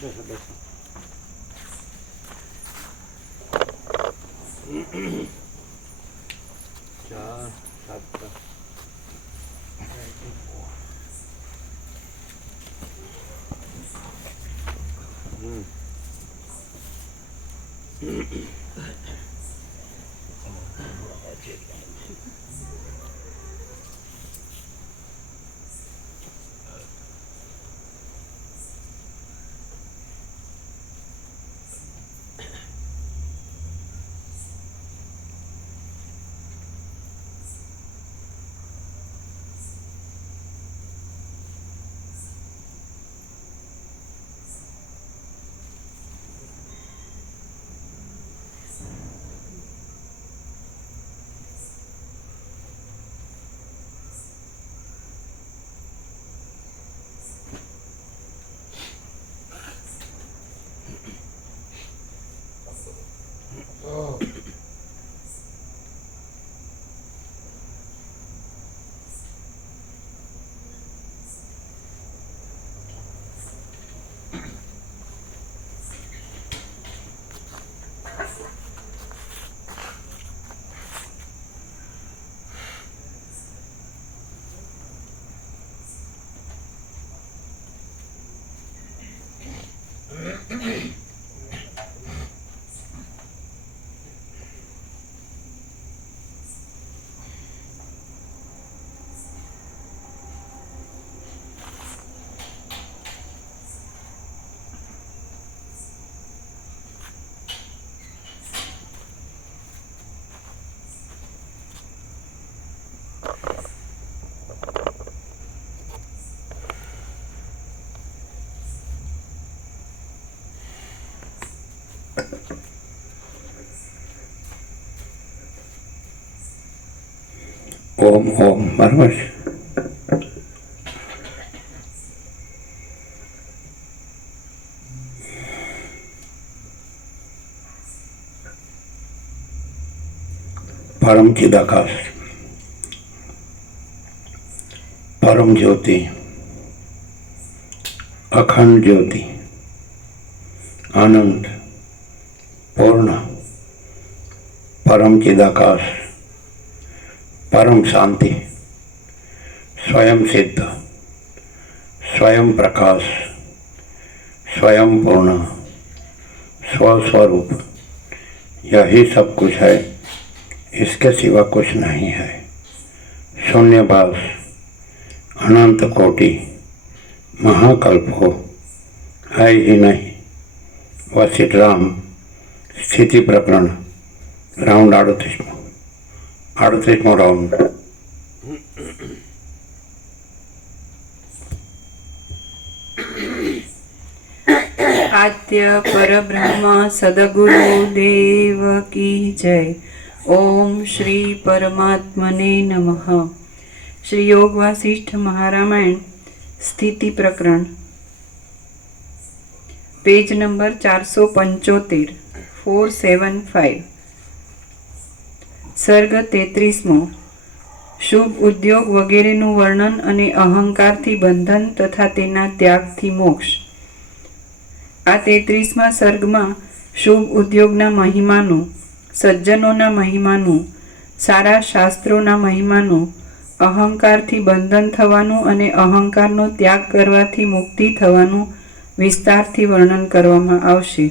બેસો બેસો. ચાર સાત ઓમ ઓમ બરાબર છે. પરમ ચિદાકાશ, પરમ જ્યોતિ, અખંડ જ્યોતિ, આનંદ, પૂર્ણ, પરમ ચિદાકાશ, પરમ શાંતિ, સ્વયં સિદ્ધ, स्वयं प्रकाश, स्वयं पूर्ण, स्वस्वरूप, यही सब कुछ है, इसके सिवा कुछ नहीं है। शून्यभास, अनंत कोटि, महाकल्पो है ही नहीं। वशिष्ठ राम स्थिति प्रकरण राउंड 38मो राउंड। आद्य परब्रह्म सद्गुरु देव की जय। ओम श्री परमात्मने नमः। श्री योग वासिष्ठ महारामायण स्थिति प्रकरण पेज नंबर 475 475 सर्ग 33मो शुभ उद्योग वगैरेનું વર્ણન અને અહંકારથી બંધન તથા તેના ત્યાગથી મોક્ષ। આ 33મા સર્ગમાં શુભ ઉદ્યોગના મહિમાનું, સજ્જનોના મહિમાનું, સારા શાસ્ત્રોના મહિમાનું, અહંકારથી બંધન થવાનું અને અહંકારનો ત્યાગ કરવાથી મુક્તિ થવાનું વિસ્તારથી વર્ણન કરવામાં આવશે।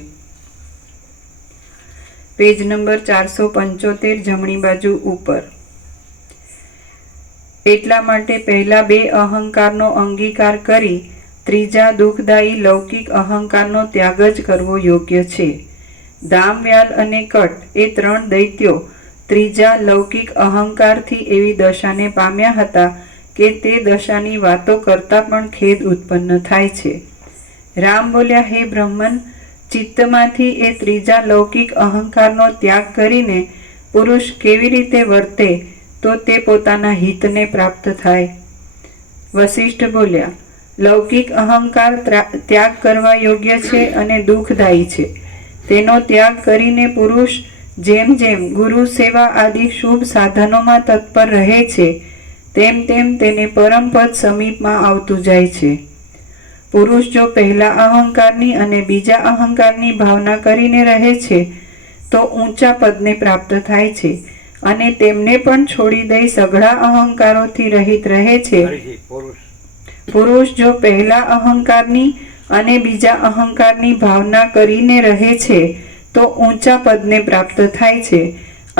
પેજ નંબર 475 જમણી બાજુ ઉપર। એટલા માટે પહેલા બે અહંકારનો અંગીકાર કરી ત્રીજા દુઃખદાયી લૌકિક અહંકારનો ત્યાગ જ કરવો યોગ્ય છે। ધામ, વ્યાલ અને કટ એ ત્રણ દૈત્યો ત્રીજા લૌકિક અહંકારથી એવી દશાને પામ્યા હતા કે તે દશાની વાતો કરતા પણ ખેદ ઉત્પન્ન થાય છે। રામ બોલ્યા, હે બ્રહ્મન, ચિત્તમાંથી એ ત્રીજા લૌકિક અહંકારનો ત્યાગ કરીને પુરુષ કેવી રીતે વર્તે તો તે પોતાના હિતને પ્રાપ્ત થાય। વશિષ્ઠ બોલ્યા, લૌકિક અહંકાર ત્યાગ કરવા યોગ્ય છે અને દુઃખદાયી છે। તેનો ત્યાગ કરીને પુરુષ જેમ જેમ ગુરુ સેવા આદિ શુભ સાધનોમાં તત્પર રહે છે તેમ તેમ તેને પરમપદ સમીપમાં આવતું જાય છે। પુરુષ જો પહેલા અહંકારની અને બીજા અહંકારની ભાવના કરીને રહે છે તો ઊંચા પદને પ્રાપ્ત થાય છે અને તેમને પણ છોડી દઈ સઘળા અહંકારોથી રહિત રહે છે. ફરીથી પુરુષ જો પહેલા અહંકારની અને બીજા અહંકારની ભાવના કરીને રહે છે તો ઊંચા પદને પ્રાપ્ત થાય છે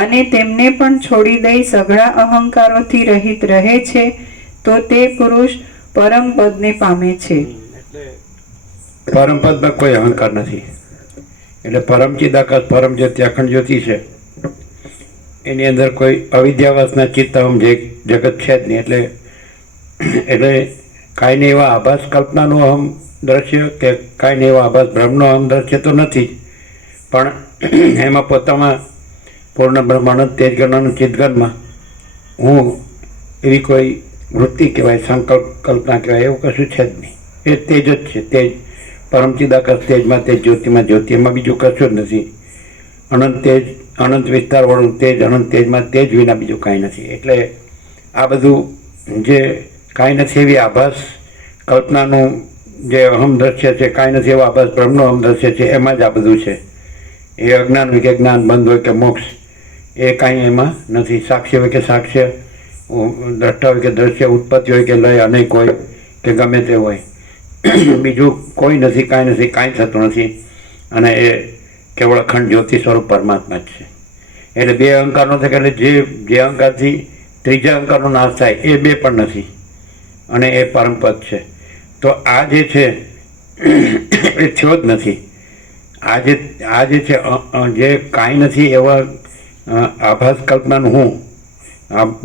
અને તેમને પણ છોડી દઈ સઘળા અહંકારોથી રહિત રહે છે તો તે પુરુષ પરમ પદને પામે છે. એટલે પરમપદમાં કોઈ અહંકાર નથી. એટલે પરમ ચિદાકાશ પરમ જ્યોતિ અખંડ જ્યોતિ છે, એની અંદર કોઈ અવિદ્યાવાસના ચિત્તહમ જગત છે જ નહીં. એટલે કાંઈ નહીં એવા આભાસ કલ્પનાનું અહમ દ્રશ્ય કે કાંઈ નહીં એવા આભાસ બ્રહ્મનો અહમ દ્રશ્ય તો નથી જ, પણ એમાં પોતામાં પૂર્ણ બ્રહ્માંડ તેજગણનું ચિત્તગણમાં હું એવી કોઈ વૃત્તિ કહેવાય, સંકલ્પ કલ્પના કહેવાય, એવું કશું છે જ નહીં. એ તેજ જ છે. તેજ પરમ ચિદાકાશ તેજમાં તેજ જ્યોતિમાં જ્યોતિ, એમાં બીજું કશું જ નથી. અનંત તેજ, અનંત વિસ્તારવાળું તેજ, અનંત તેજમાં તેજ વિના બીજું કાંઈ નથી. એટલે આ બધું જે કાંઈ નથી એવી આભાસ કલ્પનાનું જે અહમ દ્રશ્ય છે, કાંઈ નથી એવો આભાસ બ્રહ્મનો અહમ દ્રશ્ય છે, એમાં જ આ બધું છે. એ અજ્ઞાન હોય કે જ્ઞાન, બંધ હોય કે મોક્ષ, એ કાંઈ એમાં નથી. સાક્ષ્ય હોય કે સાક્ષ્ય, દ્રષ્ટા હોય કે દ્રશ્ય, ઉત્પત્તિ હોય કે લય, અનેક હોય કે ગમે તે હોય, બીજું કોઈ નથી, કાંઈ નથી, કાંઈ થતું નથી. અને એ કેવળ અખંડ જ્યોતિ સ્વરૂપ પરમાત્મા જ છે. એટલે બે અહંકારનો થાય એટલે જે અહંકારથી ત્રીજા અહંકારનો નાશ થાય એ બે પણ નથી, અને એ પરમપદ છે. તો આ જે છે એ થયો જ નથી. આ જે છે જે કાંઈ નથી એવા આભાસ કલ્પનાનું હું,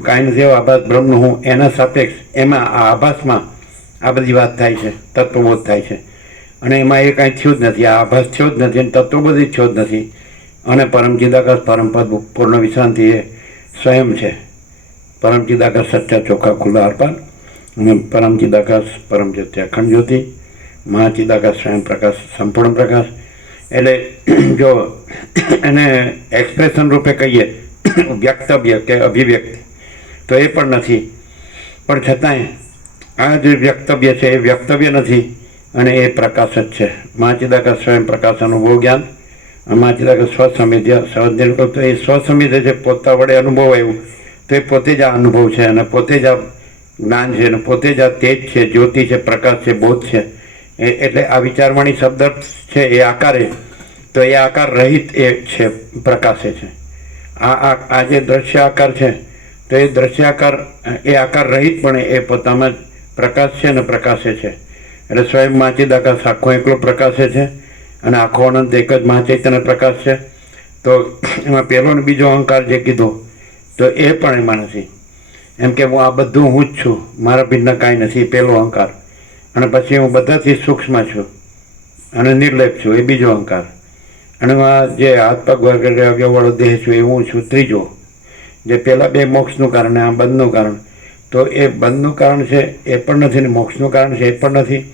કાંઈ નથી એવા આભાસ બ્રહ્મનું હું, એના સાપેક્ષ એમાં આ આભાસમાં આ બધી વાત થાય છે, તત્વબોધ થાય છે. અને એમાં એ કાંઈ થયું જ નથી. આ આભાસ થયો જ નથી અને તત્વબોધ થયો જ નથી. અને પરમ ચિદાકાશ પરમપદ પૂર્ણ વિશ્રાંતિ એ સ્વયં છે. પરમ ચિદાકાશ સચ્ચા ચોખ્ખા ખુલ્લા અર્પણ અને પરમ ચિદાકાશ પરમ જ્યોતિ અખંડ જ્યોતિ મહાચિદાકાશ સ્વયં પ્રકાશ સંપૂર્ણ પ્રકાશ. એટલે જો એને એક્સપ્રેશન રૂપે કહીએ વ્યક્તવ્ય કે અભિવ્યક્તિ તો એ પણ નથી. પણ છતાંય આ જે વ્યક્તવ્ય છે એ વ્યક્તવ્ય નથી અને એ પ્રકાશ જ છે. મહાચિદાકાશ સ્વયં પ્રકાશ અનુભવ જ્ઞાન, મહાચિદાકાશ સ્વસમિધ્ય સહજ. તો એ સ્વસમિધ્ય છે, પોતા વડે અનુભવ આવ્યું તો એ પોતે જ આ અનુભવ છે અને પોતે જ આ જ્ઞાન છે અને પોતે જ આ તેજ છે, જ્યોતિ છે, પ્રકાશ છે, બોધ છે. એટલે આ વિચારવાણી શબ્દ છે એ આકારે, તો એ આકાર રહિત એ છે, પ્રકાશે છે. આ જે દ્રશ્ય આકાર છે તો એ દ્રશ્ય આકાર એ આકાર રહિત પણ એ પોતામાં જ પ્રકાશ છે અને પ્રકાશે છે. એટલે સ્વયં મહાચિદાકાશ આખો એકલો પ્રકાશે છે અને આખો અનંત એક જ મહાચૈતન્ય પ્રકાશ છે. તો એમાં પહેલો ને બીજો અહંકાર જે કીધો તો એ પણ એમાં નથી. એમ કે હું આ બધું હું જ છું, મારા ભિન્ન કાંઈ નથી, પહેલો અહંકાર. અને પછી હું બધાથી સૂક્ષ્મ છું અને નિર્લેપ છું, એ બીજો અહંકાર. અને જે હાથ પગ વગેરે અવયવવાળો દેહ છું એ હું છું, ત્રીજો. જે પહેલાં બે મોક્ષનું કારણ, આ બંધનું કારણ, તો એ બંધનું કારણ છે એ પણ નથી ને મોક્ષનું કારણ છે એ પણ નથી.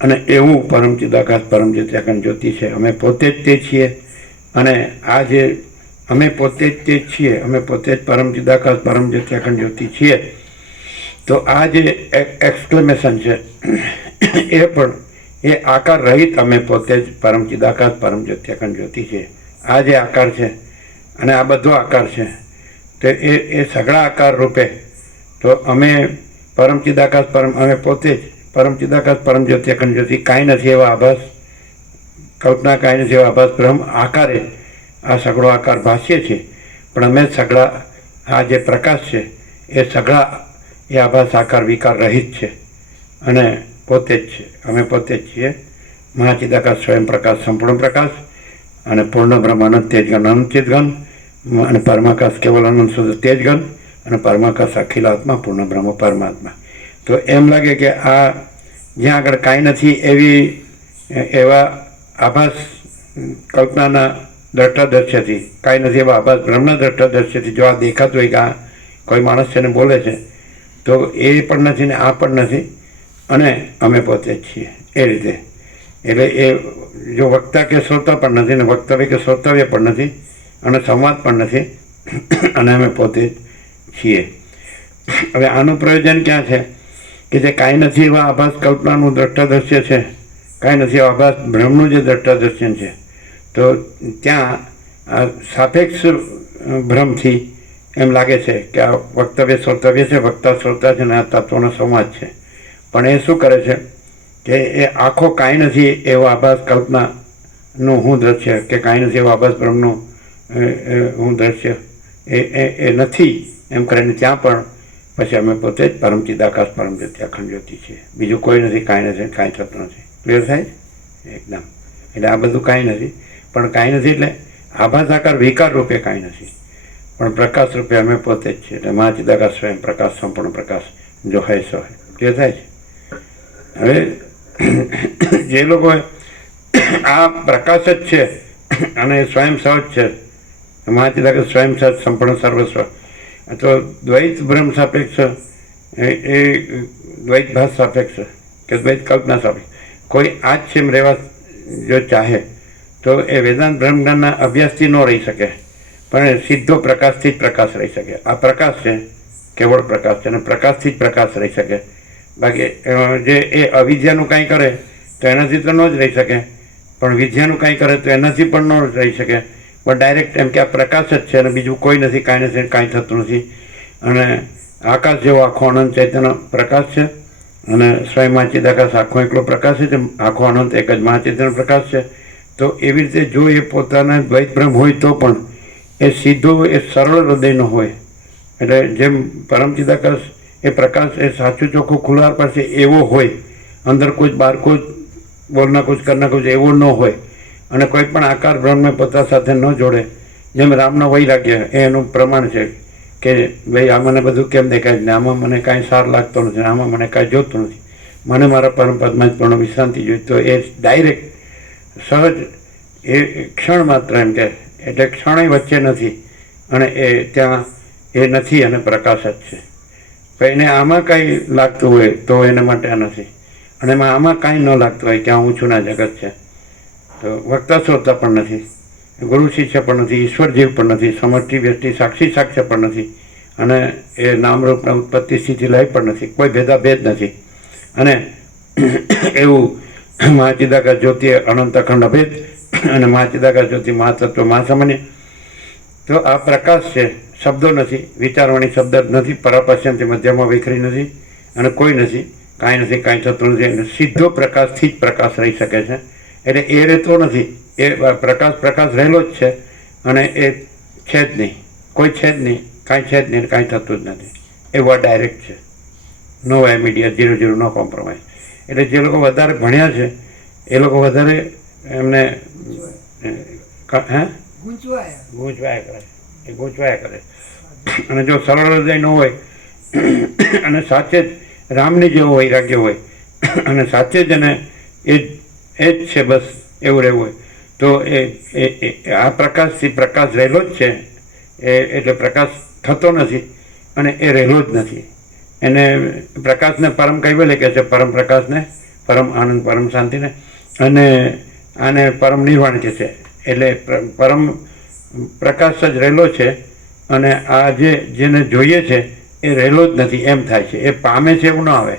અને એવું પરમ ચિદાકાશ પરમ જ્યોતિ અખંડ જ્યોતિ છે. અમે પોતે જ તે છીએ. અને આ જે અમે પોતે જ તે છીએ, અમે પોતે જ પરમ ચિદાકાશ પરમ જ્યોતિ અખંડ જ્યોતિ છીએ. તો આ જે એક્સક્લેમેશન છે એ પણ એ આકાર રહિત અમે પોતે જ પરમ ચિદાકાશ પરમ જ્યોતિ અખંડ જ્યોતિ છે. આ જે આકાર છે અને આ બધો આકાર છે તો એ સઘળા આકાર રૂપે તો અમે પરમ ચિદાકાશ અમે પોતે જ પરમ ચિદાકાશ પરમ જ્યોતિ અખંડ જ્યોતિ, કાંઈ નથી એવા આભાસ કલ્પના, કાંઈ નથી એવા આભાસ બ્રહ્મ આકારે આ સઘળો આકાર ભાષ્ય છે. પણ અમે સઘળા આ જે પ્રકાશ છે એ સઘળા એ આભાસ આકાર વિકાર રહિત છે અને પોતે જ છે. અમે પોતે જ છીએ. મહાચિદાકાશ સ્વયં પ્રકાશ સંપૂર્ણ પ્રકાશ અને પૂર્ણ બ્રહ્મ અનંત તેજગણ અનંત ચિદગણ અને પરમાકાશ કેવલ અનંત શુદ્ધ તેજગણ અને પરમાકાશ અખિલ આત્મા પૂર્ણ બ્રહ્મ પરમાત્મા. તો એમ લાગે કે આ જ્યાં આગળ કાંઈ નથી એવા આભાસ કલ્પનાના દ્રષ્ટાદર્શ્યથી, કાંઈ નથી એવા આભાસ બ્રહ્મના દ્રષ્ટાદર્શ્યથી જો આ દેખાતું હોય કે આ કોઈ માણસ છે ને બોલે છે, તો એ પણ નથી ને આ પણ નથી અને અમે પોતે જ છીએ એ રીતે. એટલે એ જો વક્તા કે શ્રોતા પણ નથી ને વક્તવ્ય કે શ્રોતવ્ય પણ નથી અને સંવાદ પણ નથી અને અમે પોતે જ છીએ. હવે આનું પ્રયોજન ક્યાં છે કે જે કાંઈ નથી એવા આભાસ કલ્પનાનું દ્રષ્ટાદર્શ્ય છે, કાંઈ નથી એવા આભાસ બ્રહ્મનું જે દ્રષ્ટાદર્શન છે, તો ત્યાં આ સાપેક્ષ ભ્રમથી એમ લાગે છે કે આ વક્તવ્ય શ્રોતવ્ય છે, વક્તા શ્રોતા છે, અને આ તત્વનો સંવાદ છે. પણ એ શું કરે છે કે એ આખો કાંઈ નથી એવો આભાસ કલ્પનાનું હું દ્રશ્ય, કે કાંઈ નથી એવો આભાસ બ્રહ્મનું હું દ્રશ્ય એ નથી એમ કરીને ત્યાં પણ પછી અમે પોતે જ પરમ ચિદાકાશ પરમ જ્યોતિ અખંડ જ્યોતિ છીએ, બીજું કોઈ નથી, કાંઈ નથી, કાંઈ થતું નથી. ક્લિયર થાય એકદમ? એટલે આ બધું કાંઈ નથી, પણ કાંઈ નથી એટલે આભાસ આકાર વિકાર રૂપે કાંઈ નથી, પણ પ્રકાશ રૂપે અમે પોતે જ છીએ. એટલે મહાચિદાકાશ સ્વયં પ્રકાશ, સંપૂર્ણ પ્રકાશ જો હૈ સો હૈ. ક્લિયર થાય છે? હવે જે લોકો આ પ્રકાશ જ છે અને સ્વયં સહજ છે, મહાચિદાકાશ સ્વયં સહજ સંપૂર્ણ સર્વસ્વ, તો દ્વૈત બ્રહ્મ સાપેક્ષ એ દ્વૈત ભાસ સાપેક્ષ કે દ્વૈત કલ્પના સાપેક્ષ કોઈ આ જ સેમ રહેવા જો ચાહે તો એ વેદાંત બ્રહ્મ જ્ઞાનના અભ્યાસથી ન રહી શકે, પણ સીધો પ્રકાશથી જ પ્રકાશ રહી શકે. આ પ્રકાશ છે, કેવળ પ્રકાશ છે, અને પ્રકાશથી જ પ્રકાશ રહી શકે. બાકી જે એ અવિદ્યાનું કાંઈ કરે તો એનાથી તો ન જ રહી શકે, પણ વિદ્યાનું કાંઈ કરે તો એનાથી પણ ન રહી શકે. પણ ડાયરેક્ટ એમ કે આ પ્રકાશ જ છે અને બીજું કોઈ નથી, કાંઈ નથી, કાંઈ થતું નથી. અને આકાશ જેવો આખો અનંત ચૈતન્ય પ્રકાશ છે, અને સ્વયં મહાચિદાકાશ આખો એકલો પ્રકાશ છે, આખો અનંત એક જ મહાચૈતન્ય પ્રકાશ છે. તો એવી રીતે જો એ પોતાના દ્વૈત બ્રહ્મ હોય તો પણ એ સીધો એ સરળ હૃદયનો હોય. એટલે જેમ પરમ ચિદાકાશ એ પ્રકાશ એ સાચું ચોખ્ખું ખુલ્લાર પાસે એવો હોય, અંદર કુછ બહાર કુછ, બોલના કુછ કરના કુછ એવો ન હોય, અને કોઈ પણ આકાર બ્રહ્મને પોતા સાથે ન જોડે. જેમ રામનો વૈરાગ્ય એ એનું પ્રમાણ છે કે ભાઈ આ મને બધું કેમ દેખાય છે, આમાં મને કાંઈ સાર લાગતો નથી, આમાં મને કાંઈ જોતું નથી, મને મારા પરમપદમાં જ પૂર્ણ વિશ્રાંતિ જોઈએ. તો એ ડાયરેક્ટ સહજ એ ક્ષણ માત્ર એમ કે, એટલે ક્ષણય વચ્ચે નથી, અને એ ત્યાં એ નથી અને પ્રકાશ જ છે. પણ એને આમાં કાંઈ લાગતું હોય તો એના માટે આ નથી, અને એમાં આમાં કાંઈ ન લાગતું હોય કે આ ઊંચું ના જગત છે, તો વક્તા શ્રોતા પણ નથી, ગુરુ શિષ્ય પણ નથી, ઈશ્વર જીવ પણ નથી, સમષ્ટિ વ્યષ્ટિ સાક્ષી સાક્ષ્ય પણ નથી, અને એ નામરૂપના ઉત્પત્તિ સ્થિતિ લય પણ નથી, કોઈ ભેદાભેદ નથી. અને એવું મહાચિદાકાશ જ્યોતિ અનંત અખંડ અભેદ, અને મહાચિદાકાશ જ્યોતિ મહાતત્વ મહાસામાન્ય. તો આ પ્રકાશ છે, શબ્દો નથી, વિચારવાણી શબ્દ નથી, પરાપશ્યંતિ મધ્યમાં વિખરી નથી, અને કોઈ નથી, કાંઈ નથી, કાંઈ થતું નથી. અને સીધો પ્રકાશથી જ પ્રકાશ રહી શકે છે. એટલે એ રહેતો નથી, એ પ્રકાશ રહેલો જ છે, અને એ છે જ નહીં, કોઈ છે જ નહીં, કાંઈ છે જ નહીં, કાંઈ થતું જ નથી. એ વર્ડ ડાયરેક્ટ છે, નો ઇમિડિયેટ, 0 નો કોમ્પ્રોમાઇઝ. એટલે જે લોકો વધારે ભણ્યા છે એ લોકો વધારે એમને ગૂંચવાયા કરે, એ ગૂંચવાયા કરે. અને જો સરળ હૃદય ન હોય અને સાચે જ રામની જેવો વૈરાગ્ય હોય, અને સાચે જ એને એ જ છે બસ એવું રહેવું હોય, તો એ આ પ્રકાશથી પ્રકાશ રહેલો જ છે, એટલે પ્રકાશ થતો નથી અને એ રહેલો જ નથી. એને પ્રકાશને પરમ કૈવલ્ય કહે છે, પરમ પ્રકાશને પરમ આનંદ, પરમ શાંતિને, અને આને પરમ નિર્વાણ કહે છે. એટલે પરમ પ્રકાશ જ રહેલો છે, અને આ જેને જોઈએ છે એ રહેલો જ નથી એમ થાય છે, એ પામે છે એવું ન આવે.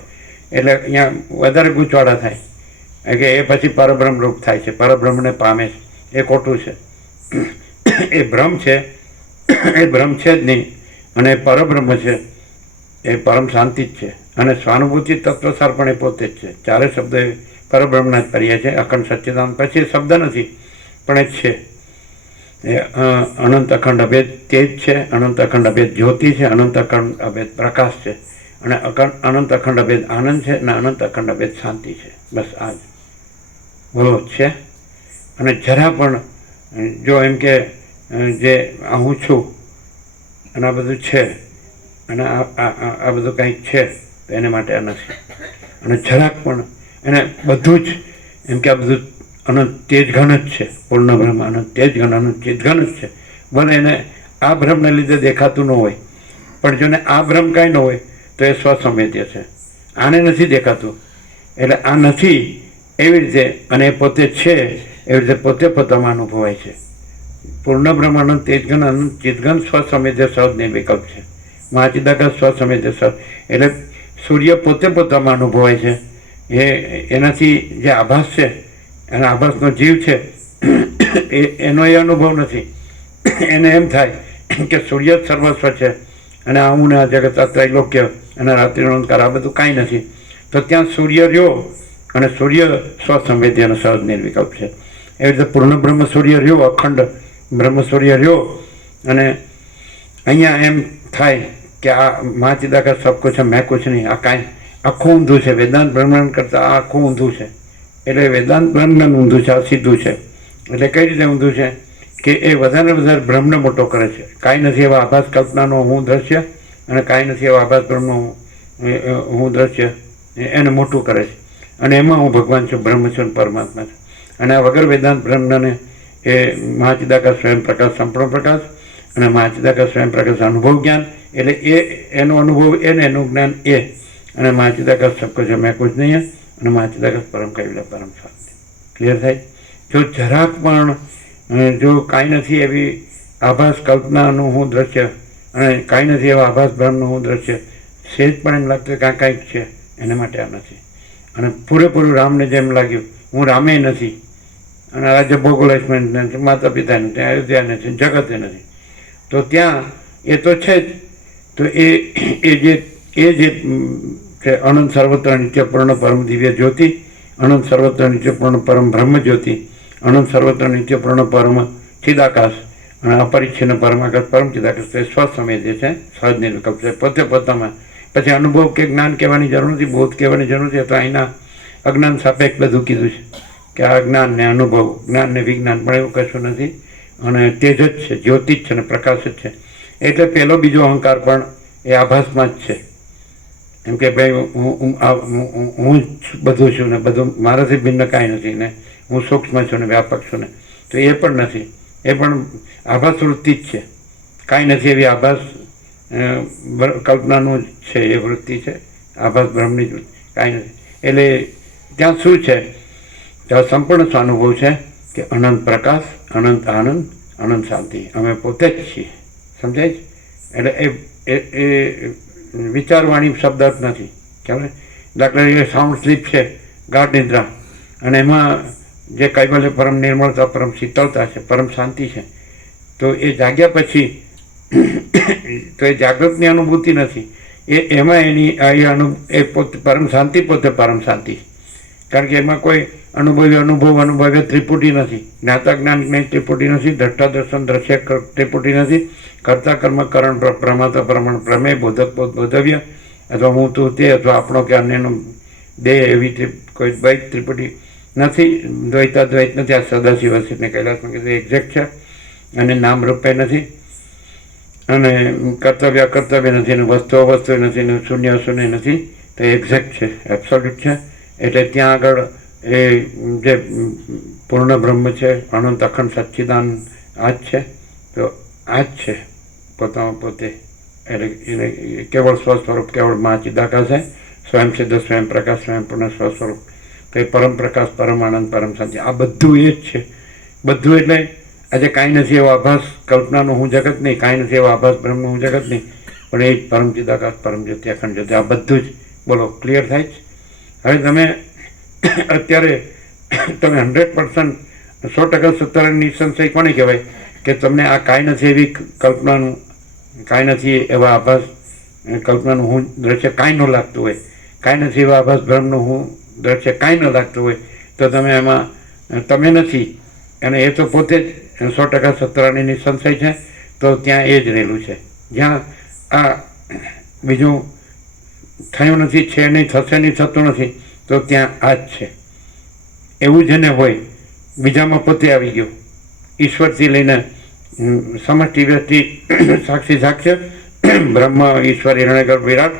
એટલે અહીંયા વધારે ગૂંચવાડા થાય કે એ પછી પરબ્રહ્મ રૂપ થાય છે, પરબ્રહ્મને પામે છે, એ ખોટું છે. એ ભ્રમ છે, એ ભ્રમ છે જ નહીં, અને પરબ્રહ્મ છે, એ પરમ શાંતિ જ છે, અને સ્વાનુભૂતિ તત્વસાર પણ એ પોતે જ છે. ચારે શબ્દ એ પરબ્રહ્મના જ પર્યાય છે. અખંડ સચ્ચિદાનંદ પછી એ શબ્દ નથી, પણ એ જ છે. એ અનંત અખંડ અભેદ તે જ છે, અનંત અખંડ અભેદ જ્યોતિ છે, અનંત અખંડ અભેદ પ્રકાશ છે, અને અનંત અખંડ અભેદ આનંદ છે, અને અનંત અખંડ અભેદ શાંતિ છે. બસ આ જ બોલો છે. અને જરા પણ જો એમ કે જે હું છું અને આ બધું છે, અને આ બધું કંઈક છે, તો એને માટે આ નથી. અને જરાક પણ એને બધું જ એમ કે આ બધું અનંત તેજ ઘન જ છે, પૂર્ણ બ્રહ્મ અનંત તેજ ઘન, અનંત ચેત ઘન જ છે. ભલે એને આ ભ્રમને લીધે દેખાતું ન હોય, પણ જો ને આ ભ્રમ કાંઈ ન હોય તો એ સ્વસંવેદ્ય છે. આને નથી દેખાતું, એટલે આ નથી એવી રીતે, અને એ પોતે છે એવી રીતે પોતે પોતામાં અનુભવાય છે. પૂર્ણ બ્રહ્મ અનંત તેજઘન, અનંત ચિતઘન સ્વસંવેદ્ય સહજ નિર્વિકલ્પ છે. મહાચિદાકાશ સ્વસંવેદ્ય સહજ, એટલે સૂર્ય પોતે પોતામાં અનુભવાય છે. એનાથી જે આભાસ છે, એના આભાસનો જીવ છે, એનો એ અનુભવ નથી. એને એમ થાય કે સૂર્ય જ સર્વસ્વ છે અને હું ને આ જગત, આ ત્રૈલોક્ય અને રાત્રિનો અંધકાર આ બધું કાંઈ નથી. તો ત્યાં સૂર્ય રહ્યો અને સૂર્ય સ્વસંવેદી અને સહજ નિર્વિકલ્પ છે. એવી રીતે પૂર્ણ બ્રહ્મ સૂર્ય રહ્યો, અખંડ બ્રહ્મ સૂર્ય રહ્યો. અને અહીંયા એમ થાય કે આ મહાચિદાકાર સબ કુછ છે, મેં કુછ નહીં, આ કાંઈ આખું ઊંધું છે. વેદાંત બ્રહ્માંડ કરતાં આ આખું ઊંધું છે. એટલે વેદાંત બ્રહ્માંડ ઊંધું છે, આ સીધું છે. એટલે કઈ રીતે ઊંધું છે કે એ વધારે વધારે બ્રહ્મને મોટો કરે છે. કાંઈ નથી એવા આભાસ કલ્પનાનો હું દ્રશ્ય અને કાંઈ નથી એવા આભાસ બ્રહ્મનો હું દ્રશ્ય, એને મોટું કરે છે. અને એમાં હું ભગવાન છું, બ્રહ્મ છું, પરમાત્મા છું. અને આ વગર વેદાંત બ્રહ્મને એ મહાચિદાકાર સ્વયં પ્રકાશ, સંપૂર્ણ પ્રકાશ અને મહાચિદાકાર સ્વયં પ્રકાશ અનુભવ જ્ઞાન. એટલે એનો અનુભવ એને, એનું જ્ઞાન એ. અને મહાચિદાકાર સબકો છે, મેં કુછ નહીં અને મહાચિદાકાર પરમ કૈવલ્ય પરમ શાંતિ. ક્લિયર થાય? જો જરાક પણ જો કાંઈ નથી એવી આભાસ કલ્પનાનું હું દ્રશ્ય અને કાંઈ નથી એવા આભાસ બ્રહ્મનું હું દ્રશ્ય, સહેજ પણ એમ લાગતું કાંઈ કાંઈક છે, એના માટે આ નથી. અને પૂરેપૂરું રામને જેમ લાગ્યું હું રામે નથી અને રાજ્ય ભોગવલાઇસમેન્ટ નથી, માતા પિતા નથી, અયોધ્યા નથી, જગતે નથી. તો ત્યાં એ તો છે જ. તો એ જે છે અનંત સર્વત્ર નિત્યપૂર્ણ પરમ દિવ્ય જ્યોતિ, અનંત સર્વત્ર નિત્યપૂર્ણ પરમ બ્રહ્મ જ્યોતિ, અનંત સર્વત્ર નિત્યપૂર્ણ પરમ ચિદાકાશ અને અપરિચ્છિન્ન પરમાકાશ પરમ ચિદાકાશ, તે સ્વસમય જે છે, સહજ નિર્વિકલ્પ છે પોતે પોતામાં. પછી અનુભવ કે જ્ઞાન કહેવાની જરૂર નથી, બોધ કહેવાની જરૂર નથી. તો અહીંના અજ્ઞાન સાપેક્ષ બધું કીધું છે કે આ જ્ઞાન ને અનુભવ, જ્ઞાન ને વિજ્ઞાન, પણ એવું કશું નથી. અને તેજ જ છે, જ્યોતિ જ છે અને પ્રકાશ જ છે. એટલે પહેલો બીજો અહંકાર પણ એ આભાસમાં જ છે. એમ કે ભાઈ હું જ બધું છું ને બધું મારાથી ભિન્ન કાંઈ નથી ને હું સૂક્ષ્મ છું ને વ્યાપક છું ને, તો એ પણ નથી. એ પણ આભાસ વૃત્તિ જ છે. કાંઈ નથી એવી આભાસ કલ્પનાનું જ છે, એ વૃત્તિ છે, આભાસ બ્રહ્મની જ વૃત્તિ, કાંઈ નથી. એટલે ત્યાં શું છે? ત્યાં સંપૂર્ણ સ્વાનુભવ છે કે અનંત પ્રકાશ, અનંત આનંદ, અનંત શાંતિ અમે પોતે જ છીએ. સમજાય છે? એટલે એ વિચારવાણી શબ્દ જ નથી. ખ્યાલ? દાખલા તરીકે સાઉન્ડ સ્લીપ છે, ગાઢ નિદ્રા, અને એમાં જે કૈવલ્ય પરમ નિર્મળતા, પરમ શીતળતા છે, પરમ શાંતિ છે. તો એ જાગ્યા પછી તો એ જાગૃતની અનુભૂતિ નથી. એમાં એ પોતે પરમ શાંતિ, પોતે પરમ શાંતિ. કારણ કે એમાં કોઈ અનુભવ્ય ત્રિપુટી નથી. જ્ઞાતા જ્ઞાન ત્રિપુટી નથી. દ્રષ્ટા દર્શન દ્રશ્ય ત્રિપુટી નથી. કર્તા કર્મ કરણ પ્રમાતા પ્રમાણ પ્રમેય બોધક બોધવ્ય, અથવા હું તું તે, અથવા આપણો કે અન્યનો દેહ, એવી કોઈ દ્વૈત ત્રિપુટી નથી. દ્વૈતાદ્વૈત નથી. આ સદાશિવ હસીને કૈલાસમાં કીધું એક્ઝેક્ટ છે. અને નામ રૂપે નથી, અને કર્તવ્ય અકર્તવ્ય નથી, અને વસ્તુ અવસ્તુ નથી, અને શૂન્ય અશૂન્ય નથી. તો એક્ઝેક્ટ છે, એબ્સોલ્યુટ છે. એટલે ત્યાં આગળ એ જે પૂર્ણ બ્રહ્મ છે, અનંત અખંડ સચ્ચિદાન આ જ છે. તો આ જ છે પોતામાં પોતે. એટલે એને કેવળ સ્વસ્વરૂપ, કેવળ મહાચિદાકાશ છે, સ્વયં સિદ્ધ, સ્વયં પ્રકાશ, સ્વયં પૂર્ણ સ્વસ્વરૂપ. તો એ પરમ પ્રકાશ, પરમ આનંદ, પરમ શાંતિ, આ બધું એ જ છે. બધું એટલે આજે કાંઈ નથી એવો આભાસ કલ્પનાનું હું જગત નહીં, કાંઈ નથી એવો આભાસ બ્રહ્મનું હું જગત નહીં, પણ એ જ પરમ ચિદાકાશ, પરમ જ્યોતિ, અખંડ જ્યોતિ, આ બધું જ. બોલો, ક્લિયર થાય છે? હવે તમે અત્યારે તમે 100% 100% સત્તાની નિસંશય કોને કહેવાય કે તમને આ કાંઈ નથી એવી કલ્પનાનું, કાંઈ નથી એવા આભાસ કલ્પનાનું હું દ્રશ્ય કાંઈ ન લાગતું હોય, કાંઈ નથી એવા આભાસ બ્રહ્મનું હું દ્રશ્ય કાંઈ ન લાગતું હોય, તો તમે એમાં તમે નથી. અને એ તો પોતે જ 100% સત્તાની નિસંશય છે. તો ત્યાં એ જ રહેલું છે. જ્યાં આ બીજું થયું નથી, છે નહીં, થશે નહીં, થતું નથી, તો ત્યાં આ જ છે. એવું જેને હોય, બીજામાં પોતે આવી ગયો, ઈશ્વરથી લઈને સમષ્ટિ વ્યક્તિ, સાક્ષી સાક્ષ્ય, બ્રહ્મ ઈશ્વર હિરણ્યગર્ભ વિરાટ,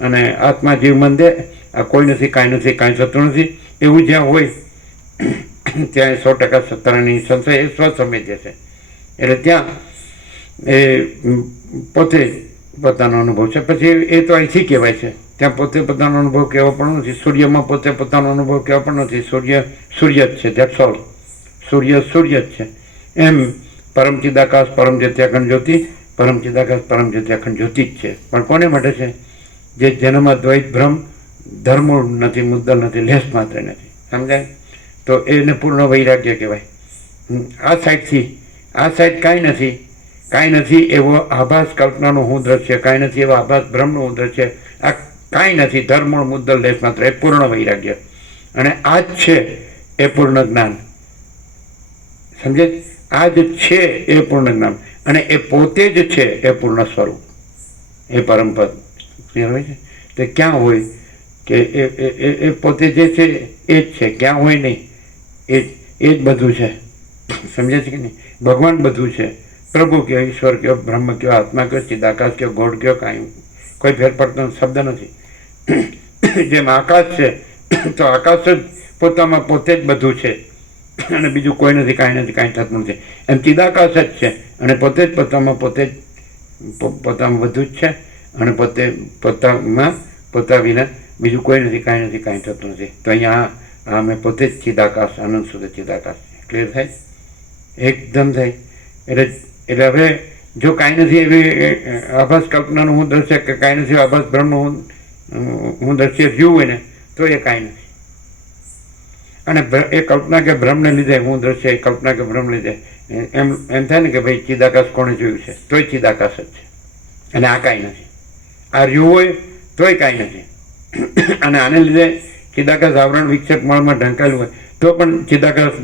અને આત્મા જીવ મંદે, આ કોઈ નથી, કાંઈ નથી, કાંઈ થતું નથી, એવું જ્યાં હોય ત્યાં 100% સત્તાની સંશય એ સ્વસમય છે. એટલે ત્યાં એ પોતે પોતાનો અનુભવ છે. પછી એ તો અહીંથી કહેવાય છે. ત્યાં પોતે પોતાનો અનુભવ કહેવો પણ નથી. સૂર્યમાં પોતે પોતાનો અનુભવ કહેવો પણ નથી. સૂર્ય સૂર્ય જ છે, ધેટ્સ ઓલ. સૂર્ય સૂર્ય જ છે. એમ પરમ ચિદાકાશ, પરમ જ્યોતિ, અખંડ જ્યોતિ, પરમ ચિદાકાશ, પરમ જ્યોતિ, અખંડ જ્યોતિ જ છે. પણ કોને માટે છે? જેનામાં દ્વૈત ભ્રમ ધર્મો નથી, મુદ્દલ નથી, લેશ માત્ર નથી. સમજાય? તો એને પૂર્ણ વૈરાગ્ય કહેવાય. આ સાઈડ કાંઈ નથી એવો આભાસ કલ્પનાનું હું દ્રશ્ય, કાંઈ નથી એવો આભાસ બ્રહ્મનું હું દ્રશ્ય, આ કાંઈ નથી ધર્મ મુદ્દલ લેશ માત્ર, એ પૂર્ણ વૈરાગ્ય. અને આ જ છે એ પૂર્ણ જ્ઞાન. સમજે? આ જ છે એ પૂર્ણ જ્ઞાન, અને એ પોતે જ છે એ પૂર્ણ સ્વરૂપ, એ પરમપદ. ક્લિયર હોય છે? તે ક્યાં હોય કે એ પોતે જે છે એ જ છે, ક્યાં હોય નહીં, એ જ બધું છે. સમજે છે કે નહીં? ભગવાન બધું છે. પ્રભુ કયો, ઈશ્વર કયો, બ્રહ્મ કયો, આત્મા કયો, ચિદાકાશ કયો, ગોળ કયો, કાંઈ કોઈ ફેર પડતો શબ્દ નથી. જેમ આકાશ છે તો આકાશ જ પોતામાં પોતે જ બધું છે, અને બીજું કોઈ નથી, કાંઈ નથી, કાંઈ થતું નથી. એમ ચિદાકાશ જ છે, અને પોતે જ પોતામાં બધું જ છે, અને પોતા વિના બીજું કોઈ નથી, કાંઈ નથી, કાંઈ થતું નથી. તો અહીંયા અમે પોતે જ ચિદાકાશ, આનંદ શુદ્ધ ચિદાકાશ. ક્લિયર થાય? એકદમ થાય. એટલે હવે જો કાંઈ નથી એવી આભાસ કલ્પનાનું હું દર્શક, કે કાંઈ નથી આભાસ બ્રહ્મનું હું દર્શક રહ્યું હોય ને, તો એ કાંઈ નથી. અને એ કલ્પના કે ભ્રમને લીધે હું દ્રશ્ય, એ કલ્પના કે ભ્રમ લીધે એમ થાય ને કે ભાઈ ચિદાકાશ કોણે જોયું છે, તોય ચિદાકાશ જ છે, અને આ કાંઈ નથી. આ રહ્યું હોય તોય કાંઈ નથી, અને આને લીધે ચિદાકાશ આવરણ વિક્ષેપ મળમાં ઢંકાયેલું હોય તો પણ ચિદાકાશ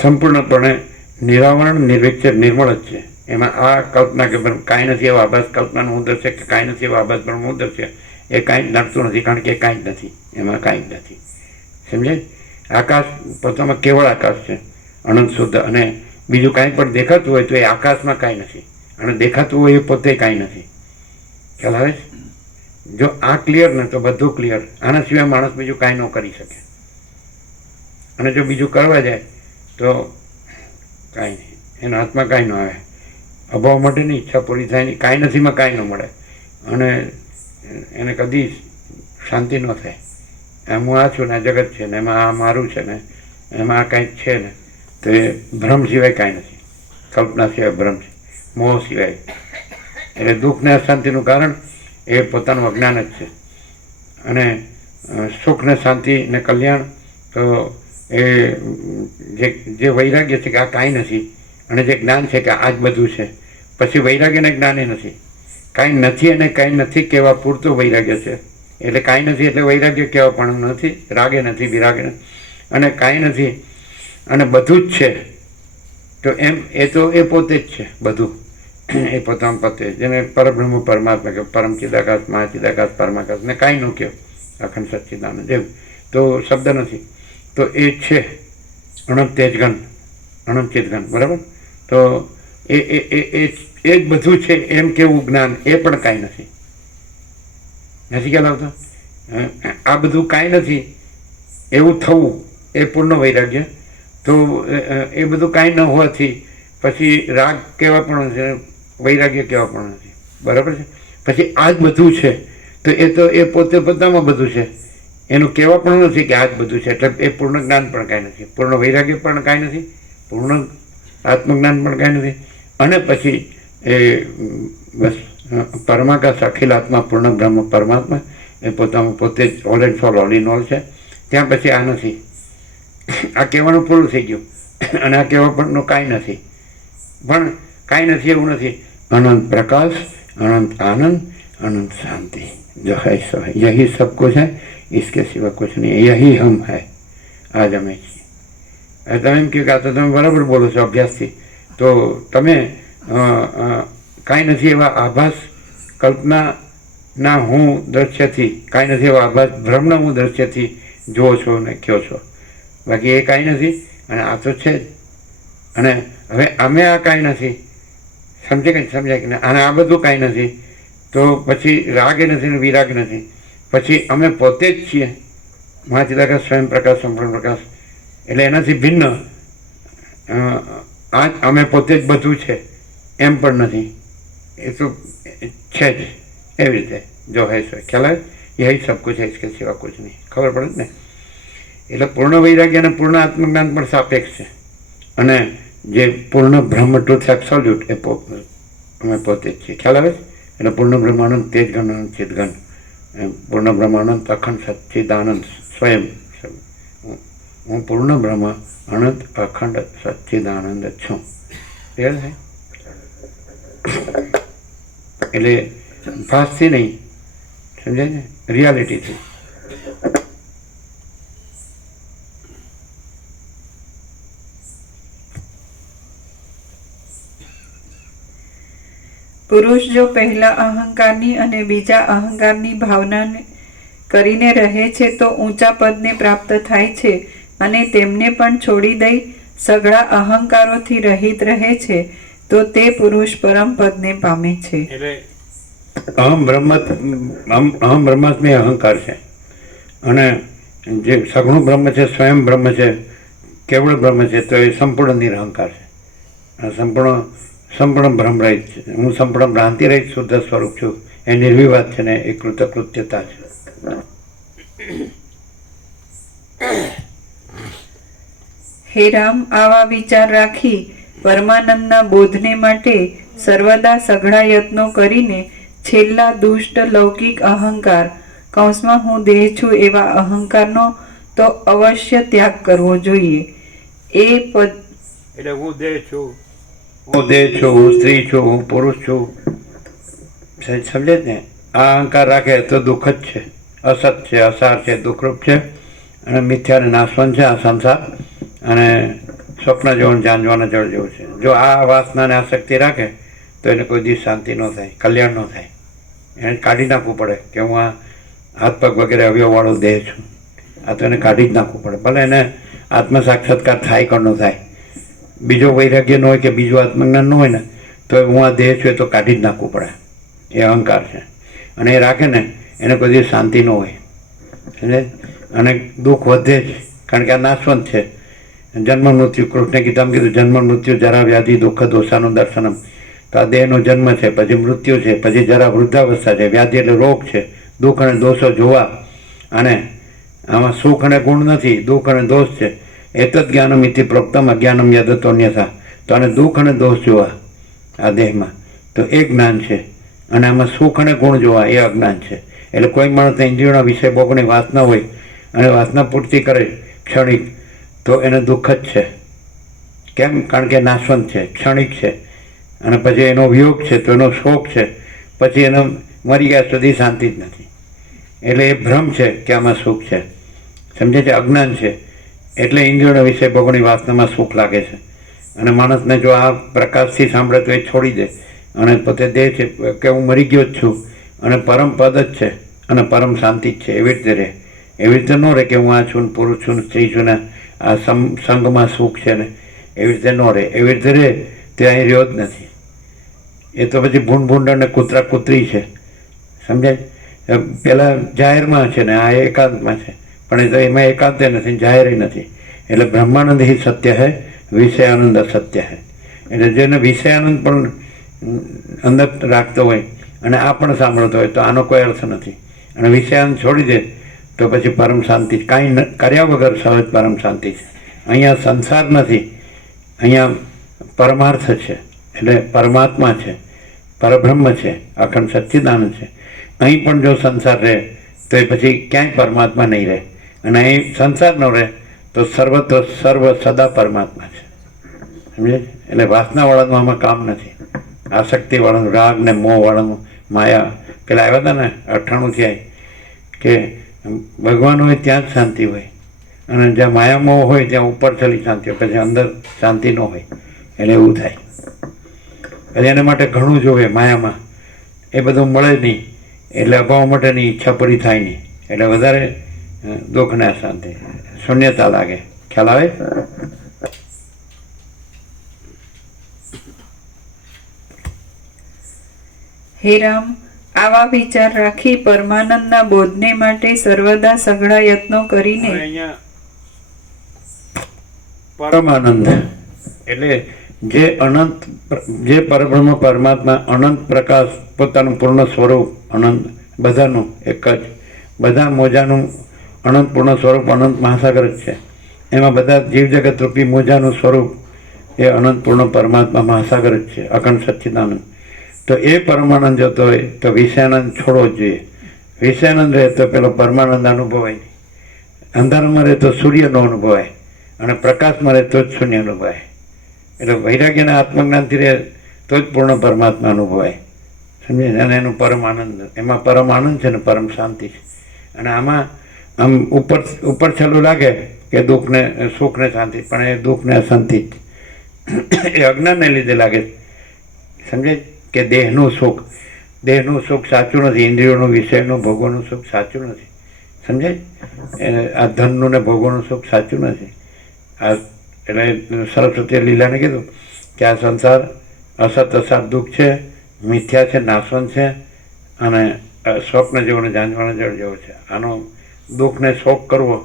સંપૂર્ણપણે નિરાવરણ, નિર્વિક્ષેપ, નિર્મળ જ છે. એમાં આ કલ્પના કે કાંઈ નથી એવા આભાસ કલ્પનાનું હું દર્શક, કે કાંઈ નથી એવા આભાસ બ્રહ્મ હું દર્શક, એ કાંઈ જ નડતું નથી, કારણ કે એ કાંઈ જ નથી, એમાં કાંઈ જ નથી. સમજાય? આકાશ પોતામાં કેવળ આકાશ છે, અનંત શુદ્ધ, અને બીજું કાંઈ પણ દેખાતું હોય તો એ આકાશમાં કાંઈ નથી, અને દેખાતું હોય એ પોતે કાંઈ નથી. ખ્યાલ આવે? જો આ ક્લિયર ને તો બધું ક્લિયર. આના સિવાય માણસ બીજું કાંઈ ન કરી શકે, અને જો બીજું કરવા જાય તો કાંઈ નહીં, એના હાથમાં કાંઈ ન આવે. અભાવ માટેની ઈચ્છા પૂરી થાય નહીં, કાંઈ નથીમાં કાંઈ ન મળે, અને એને કદી શાંતિ ન થાય. એમ હું આ છું ને, આ જગત છે ને, એમાં આ મારું છે ને, એમાં આ કાંઈક છે ને, તો એ ભ્રમ સિવાય કાંઈ નથી, કલ્પના સિવાય ભ્રમ છે, મોહ સિવાય. એટલે દુઃખ ને અશાંતિનું કારણ એ પોતાનું અજ્ઞાન જ છે. અને સુખ ને શાંતિ ને કલ્યાણ તો એ જે વૈરાગ્ય છે કે આ કાંઈ નથી, અને જે જ્ઞાન છે કે આ જ બધું છે, પછી વૈરાગ્ય ને જ્ઞાન એ નથી. કાંઈ નથી અને કાંઈ નથી કહેવા પૂરતું વૈરાગ્ય છે. એટલે કાંઈ નથી એટલે વૈરાગ્ય કહેવા પણ નથી, રાગે નથી, વિરાગે નથી, અને કાંઈ નથી અને બધું જ છે. તો એમ એ પોતે જ છે બધું, એ પોતામાં પોતે, જેને પરબ્રહ્મ પરમાત્મા કહે, પરમ ચિદાકાશ, મહાચિદાકાશ, પરમાકાશ ને કાંઈ ન કહ્યું, અખંડ સચ્ચિદાનંદ એવું તો શબ્દ નથી. તો એ છે અનંત તેજગન, અનંત ચિદગન. બરાબર? તો એ જ બધું છે એમ કેવું જ્ઞાન, એ પણ કાંઈ નથી. ખ્યાલ આવતો? આ બધું કાંઈ નથી એવું થવું એ પૂર્ણ વૈરાગ્ય. તો એ બધું કાંઈ ન હોવાથી પછી રાગ કહેવા પણ નથી, વૈરાગ્ય કહેવા પણ નથી. બરાબર છે? પછી આ જ બધું છે તો એ પોતે પોતામાં બધું છે, એનું કહેવા પણ નથી કે આ જ બધું છે. એટલે એ પૂર્ણ જ્ઞાન પણ કાંઈ નથી, પૂર્ણ વૈરાગ્ય પણ કાંઈ નથી, પૂર્ણ આત્મજ્ઞાન પણ કાંઈ નથી. અને પછી એ બસ પરમાકાશ, અખિલ આત્મા, પૂર્ણ બ્રહ્મ પરમાત્મા, એ પોતામાં પોતે જ all and fall, all in all છે. ત્યાં પછી આ નથી. આ કહેવાનું પૂરું થઈ ગયું, અને આ કહેવા પણનું કાંઈ નથી. પણ કાંઈ નથી એવું નથી. અનંત પ્રકાશ, અનંત આનંદ, अनंत शांति जो है सो है, यही सब कुछ है, इसके सिवा कुछ नहीं है, यही हम है. आज અમે છીએ. તમે એમ કહો કે આ તો તમે બરાબર બોલો છો અભ્યાસથી, તો તમે કાંઈ નથી એવા આભાસ કલ્પનાના હું દ્રશ્યથી, કાંઈ નથી એવા આભાસ ભ્રમના હું દ્રશ્યથી જુઓ છો ને કહો છો. બાકી એ કાંઈ નથી, અને આ તો છે જ. અને હવે અમે આ કાંઈ નથી, સમજાય કે અને આ બધું કાંઈ નથી, તો પછી રાગ નથી ને વિરાગ નથી. પછી અમે પોતે જ છીએ, મહાચિદાકાશ, સ્વયં પ્રકાશ, સંપૂર્ણ પ્રકાશ. એટલે એનાથી ભિન્ન આ અમે પોતે જ બધું છે એમ પણ નથી, એ તો છે જ. એવી રીતે જો હે સો ખ્યાલ આવે, યહી સબ કુછ હૈ, इसके सिवा कुछ नहीं. ખબર પડે ને? એટલે પૂર્ણ વૈરાગ્ય અને પૂર્ણ આત્મજ્ઞાન પણ સાપેક્ષ છે. અને જે પૂર્ણ બ્રહ્મ ટ્રુથ એબ્સોલ્યુટ એ અમે પોતે જ છીએ. ખ્યાલ આવે? એટલે પૂર્ણ બ્રહ્માનંદ તેજગન, અનંત ચિદગન, એમ પૂર્ણ બ્રહ્મ અનંત અખંડ સચ્ચિદાનંદ સ્વયં. હું પૂર્ણ બ્રહ્મ અનંત અખંડ સચ્ચિદાનંદ છું. ક્લિયર છે? એટલે ભાસથી નહીં, સમજાય ને, રિયાલિટીથી. પુરુષ જો પહેલા અહંકારની અને બીજા અહંકારની ભાવના કરીને રહે છે તો ઊંચા પદને પ્રાપ્ત થાય છે, અને તેમને પણ છોડી દઈ સઘળા અહંકારોથી રહિત રહે છે તો તે પુરુષ પરમ પદને પામે છે. એટલે અહમ બ્રહ્માસ્મી અહંકાર છે, અને જે સગુણ બ્રહ્મ છે, સ્વયં બ્રહ્મ છે, કેવળ બ્રહ્મ છે, તો એ સંપૂર્ણ નિરહંકાર છે. આ સંપૂર્ણ ભ્રમરહિત છે. હું સંપૂર્ણ ભ્રાંતિરહિત શુદ્ધ સ્વરૂપ છું. એ નિર્વિવાદ છે ને એ કૃતકૃત્યતા છે. હે રામ, આવા વિચાર રાખી પરમાનંદના બોધને માટે સર્વદા સઘળા યત્નો કરીને છેલ્લા દુષ્ટ લૌકિક અહંકાર કૌંસમાં હું દેહ છું એવા અહંકારનો તો અવશ્ય ત્યાગ કરવો જોઈએ. એ પદ એટલે હું દેહ છું, હું દેહ છું, હું સ્ત્રી છું, હું પુરુષ છું, સમજે જ ને. આ અહંકાર રાખે તો દુઃખ જ છે, અસત છે, અસાર છે, દુઃખરૂપ છે, અને મિથ્યા અને નાશવંત છે આ સંસાર, અને સ્વપ્ન જેવું જાંજવાના જળ જેવું છે. જો આ વાસનાને આસક્તિ રાખે તો એને કોઈ દિવસ શાંતિ ન થાય, કલ્યાણ ન થાય. એને કાઢી નાખવું પડે કે હું આ હાથ પગ વગેરે અવયવવાળો દેહ છું. આ તો એને કાઢી જ નાખવું પડે. ભલે એને આત્મ સાક્ષાત્કાર થાય કે ન થાય, બીજો વૈરાગ્ય ન હોય કે બીજું આત્મજ્ઞાન ન હોય ને, તો હું આ દેહ છું એ તો કાઢી જ નાખવું પડે. એ અહંકાર છે, અને એ રાખે ને એને કોઈ દિવસ શાંતિ ન હોય, સમજે. અને દુઃખ વધે જ, કારણ કે આ નાશવંત છે. જન્મ મૃત્યુ, કૃષ્ણ ગીતામાં કીધું જન્મ મૃત્યુ જરા વ્યાધિ દુઃખ દોષાનું દર્શનમ. તો આ દેહનો જન્મ છે, પછી મૃત્યુ છે, પછી જરા વૃદ્ધાવસ્થા છે, વ્યાધિ એટલે રોગ છે, દુઃખ અને દોષો જોવા. અને આમાં સુખ અને ગુણ નથી, દુઃખ અને દોષ છે. એતદ જ્ઞાનમ ઇતિ પ્રોક્તમ અજ્ઞાનમ યદતોન્યથા. તો આને દુઃખ અને દોષ જોવા આ દેહમાં, તો એ જ્ઞાન છે. અને આમાં સુખ અને ગુણ જોવા એ અજ્ઞાન છે. એટલે કોઈ માણસને ઇન્દ્રિયોના વિષય ભોગની વાસના હોય અને વાસના પૂર્તિ કરે ક્ષણિક, તો એને દુઃખ જ છે. કેમ? કારણ કે નાશવંત છે, ક્ષણિક છે, અને પછી એનો વિયોગ છે તો એનો શોક છે, પછી એનો મરી ગયા સુધી શાંતિ જ નથી. એટલે એ ભ્રમ છે કે આમાં સુખ છે, સમજે છે, અજ્ઞાન છે. એટલે ઇન્દ્રિયોના વિષય ભોગની વાસનામાં સુખ લાગે છે. અને માણસને જો આ પ્રકાશથી સાંભળે તો એ છોડી દે, અને પોતે દેહ છે કે હું મરી ગયો જ છું, અને પરમ પદ જ છે, અને પરમ શાંતિ જ છે, એવી રીતે રહે. એવી રીતે ન રહે કે હું આ છું, પુરુષ છું, સ્ત્રી છું, ને આ સંઘમાં સુખ છે ને, એવી રીતે ન રહે. એવી રીતે રહે તે અહીં રહ્યો જ નથી. એ તો પછી ભૂંડ અને કૂતરા કૂતરી છે, સમજાય. પેલા જાહેરમાં છે ને આ એકાંતમાં છે, પણ એ તો એમાં એકાંતે નથી, જાહેર નથી. એટલે બ્રહ્માનંદ હિ સત્ય હૈ, વિષયાનંદ અસત્ય હૈ. એટલે જેને વિષયાનંદ પણ અંદર રાખતો હોય અને આ પણ સાંભળતો હોય તો આનો કોઈ અર્થ નથી. અને વિષયાનંદ છોડી દે તો પછી પરમ શાંતિ, કાંઈ કર્યા વગર સહજ પરમ શાંતિ છે. અહીંયા સંસાર નથી, અહીંયા પરમાર્થ છે, એટલે પરમાત્મા છે, પરબ્રહ્મ છે, અખંડ સચ્ચિદાનંદ છે. અહીં પણ જો સંસાર રહે તો એ પછી ક્યાંય પરમાત્મા નહીં રહે. અને અહીં સંસાર ન રહે તો સર્વત્ર સર્વ સદા પરમાત્મા છે, સમજે. એટલે વાસનાવાળાનું આમાં કામ નથી, આસક્તિવાળાનું, રાગ ને મોહવાળાનું, માયા. પેલા આવ્યા હતા ને 98 આવી કે ભગવાન હોય ત્યાં જ શાંતિ હોય, અને જ્યાં માયા મોહ હોય ત્યાં ઉપર ચલી શાંતિ હોય, પછી અંદર શાંતિ ન હોય. એટલે એવું થાય. એટલે એના માટે ઘણું જોવે માયામાં, એ બધું મળે નહીં, એટલે અભાવ માટેની ઈચ્છા પૂરી થાય નહીં, એટલે વધારે દુઃખ ને અશાંતિ, શૂન્યતા લાગે. ખ્યાલ આવે? હે રામ, આવા વિચાર રાખી પરમાનંદના બોધને માટે સર્વદા સઘળા યત્નો કરીને અહીંયા પરમાનંદ એટલે જે અનંત, જે પરબ્રહ્મ પરમાત્મા અનંત પ્રકાશ, પોતાનું પૂર્ણ સ્વરૂપ અનંત, બધાનું એક જ, બધા મોજાનું અનંત પૂર્ણ સ્વરૂપ અનંત મહાસાગર જ છે. એમાં બધા જીવજગત રૂપી મોજાનું સ્વરૂપ એ અનંત પૂર્ણ પરમાત્મા મહાસાગર જ છે, અખંડ સચ્ચિદાનંદ. તો એ પરમાનંદ જોતો હોય તો વિષયાનંદ છોડવો જ જોઈએ. વિષયાનંદ રહે તો પેલો પરમાનંદ અનુભવાય નહીં. અંધારામાં રહે તો સૂર્યનો અનુભવાય અને પ્રકાશમાં રહે તો જ શૂન્ય અનુભવાય. એટલે વૈરાગ્યના આત્મજ્ઞાનથી રહે તો જ પૂર્ણ પરમાત્મા અનુભવાય. સમજે ને? અને એનું પરમ આનંદ, એમાં પરમ આનંદ છે ને પરમ શાંતિ છે. અને આમાં આમ ઉપર છેલ્લું લાગે કે દુઃખને સુખને શાંતિ, પણ એ દુઃખને અશાંતિ જ એ અજ્ઞાનને લીધે લાગે. સમજે કે દેહનું સુખ સાચું નથી, ઇન્દ્રિયોનું વિષયનું ભોગવનું સુખ સાચું નથી. સમજાય? આ ધનનું ને ભોગવનું સુખ સાચું નથી. આ એટલે સરસ્વતીએ લીલાને કીધું કે આ સંસાર અસત અસાર દુઃખ છે, મિથ્યા છે, નાશવંત છે અને સ્વપ્ન જેવો ને ઝાંઝવાણા જળ જેવો છે. આનો દુઃખને શોક કરવો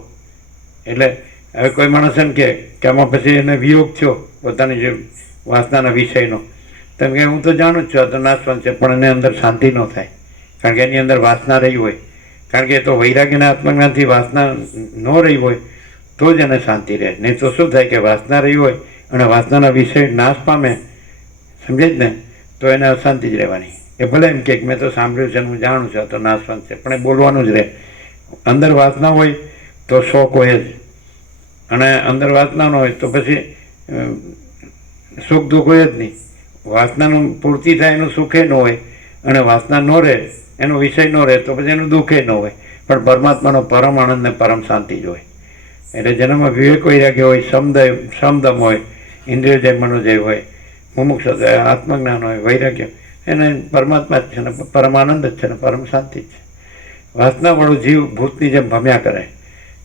એટલે હવે કોઈ માણસ એમ કે આમાં પછી એને વિયોગ થયો પોતાની જે વાસનાના વિષયનો, તેમ કે હું તો જાણું જ છું આ તો નાશવંત છે, પણ એને અંદર શાંતિ ન થાય, કારણ કે એની અંદર વાસના રહી હોય. કારણ કે એ તો વૈરાગ્યના આત્મજ્ઞાનથી વાસના ન રહી હોય તો જ એને શાંતિ રહે. નહીં તો શું થાય કે વાસના રહી હોય અને વાસનાના વિષય નાશ પામે, સમજે જ ને, તો એને અશાંતિ જ રહેવાની. એ ભલે એમ કે મેં તો સાંભળ્યું છે, હું જાણું છું આ તો નાશવંત છે, પણ એ બોલવાનું જ રહે. અંદર વાસના હોય તો શોક હોય જ, અને અંદર વાસના ન હોય તો પછી સુખ દુઃખ હોય જ નહીં. વાસનાનું પૂર્તિ થાય એનું સુખે ન હોય, અને વાસના ન રહે એનો વિષય ન રહે તો પછી એનું દુઃખે ન હોય. પણ પરમાત્માનો પરમ આનંદ ને પરમ શાંતિ જ હોય. એટલે જેનામાં વિવેક વૈરાગ્ય હોય, સમદમ હોય, ઇન્દ્રિય જય મનોજય હોય, મુમુક્ષ આત્મજ્ઞાન હોય, વૈરાગ્ય, એને પરમાત્મા જ છે ને પરમ આનંદ જ છે ને પરમ શાંતિ જ છે. વાસનાવાળો જીવ ભૂતની જેમ ભમ્યા કરે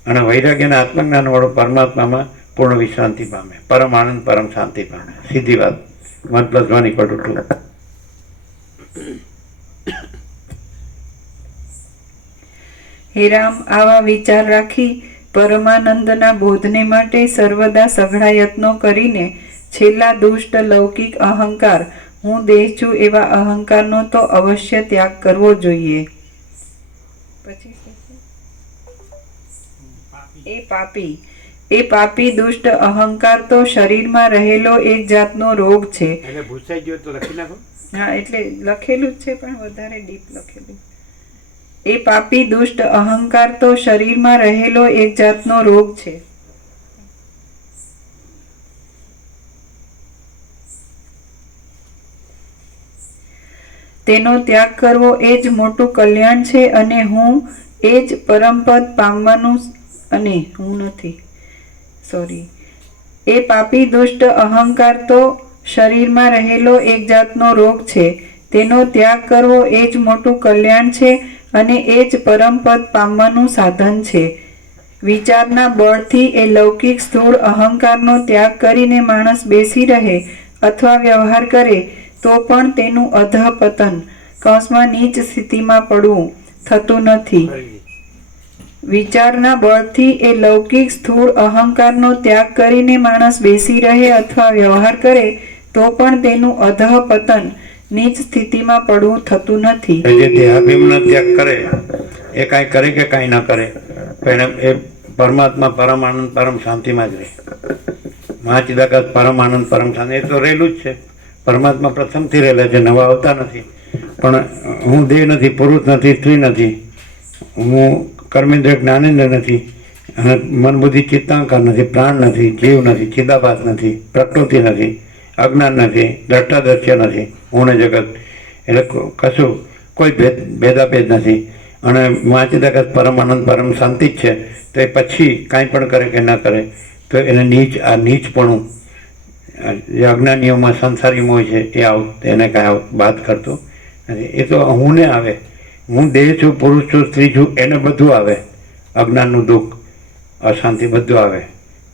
અને વૈરાગ્યના આત્મજ્ઞાનવાળો પરમાત્મામાં પૂર્ણ વિશ્રાંતિ પામે, પરમ આનંદ પરમ શાંતિ પામે. સીધી વાત. 1 + 1 = 2. હે રામ, આવા વિચાર રાખી પરમાનંદના બોધને માટે સર્વદા સઘળા યત્નો કરીને છેલ્લા દુષ્ટ લૌકિક અહંકાર, હું દેહ છું એવા અહંકારનો તો અવશ્ય ત્યાગ કરવો જોઈએ. એ પાપી દુષ્ટ અહંકાર તો શરીરમાં રહેલો એક જાતનો રોગ છે. એને ભૂસાઈ ગયો તો લખી નાખો. હા, એટલે લખેલું જ છે પણ વધારે ડીપ લખેલું. એ પાપી દુષ્ટ અહંકાર તો શરીરમાં રહેલો એક જાતનો રોગ છે. તેનો ત્યાગ કરવો એ જ મોટું કલ્યાણ છે, અને હું એ જ પરમપદ પામવાનું, અને હું નથી, એ પાપી દુષ્ટ અહંકાર તો શરીરમાં રહેલો એક જાતનો રોગ છે. તેનો ત્યાગ કરવો એ જ મોટું કલ્યાણ છે, અને એ જ પરમપદ પામવાનું સાધન છે. વિચારના બળથી એ લૌકિક સ્થૂળ અહંકારનો ત્યાગ કરીને માણસ બેસી રહે અથવા વ્યવહાર કરે તો પણ તેનું અધઃપતન નીચ સ્થિતિમાં પડવું થતું નથી. વિચારના બળથી એ લૌકિક સ્થૂળ અહંકારનો ત્યાગ કરીને માણસ બેસી રહે અથવા વ્યવહાર કરે તો પણ તેનું અધઃપતન નીચ સ્થિતિમાં પડવું થતું નથી. જે દેહાભિમાનનો ત્યાગ કરે એ કાંઈ કરે કે કાંઈ ન કરે, પણ એ પરમાત્મા પરમ આનંદ પરમ શાંતિમાં જ રહે. મહાચિદાકાશ પરમ આનંદ પરમ શાંતિ એ તો રહેલું જ છે. પરમાત્મા પ્રથમથી રહેલા છે, નવા આવતા નથી. પણ હું દેહ નથી, પુરુષ નથી, સ્ત્રી નથી, હું કર્મેન્દ્ર જ્ઞાનેન્દ્ર નથી, અને મન બુદ્ધિ ચિત્તાંકાર નથી, પ્રાણ નથી, જીવ નથી, ચિદાભાસ નથી, પ્રકૃતિ નથી, અજ્ઞાન નથી, દ્રષ્ટાદ્રશ્ય નથી, હું ને જગત, એટલે કશું કોઈ ભેદાભેદ નથી. અને મહાચિદાકાશ પરમ આનંદ પરમ શાંતિ જ છે. તો એ પછી કાંઈ પણ કરે કે ન કરે તો એને નીચપણું જે અજ્ઞાનીઓમાં સંસારીમાં હોય છે એને કાંઈ બાદ કરતો નથી. એ તો હું ને આવે, હું દેહ છું, પુરુષ છું, સ્ત્રી છું, એને બધું આવે. અજ્ઞાનનું દુઃખ, અશાંતિ બધું આવે.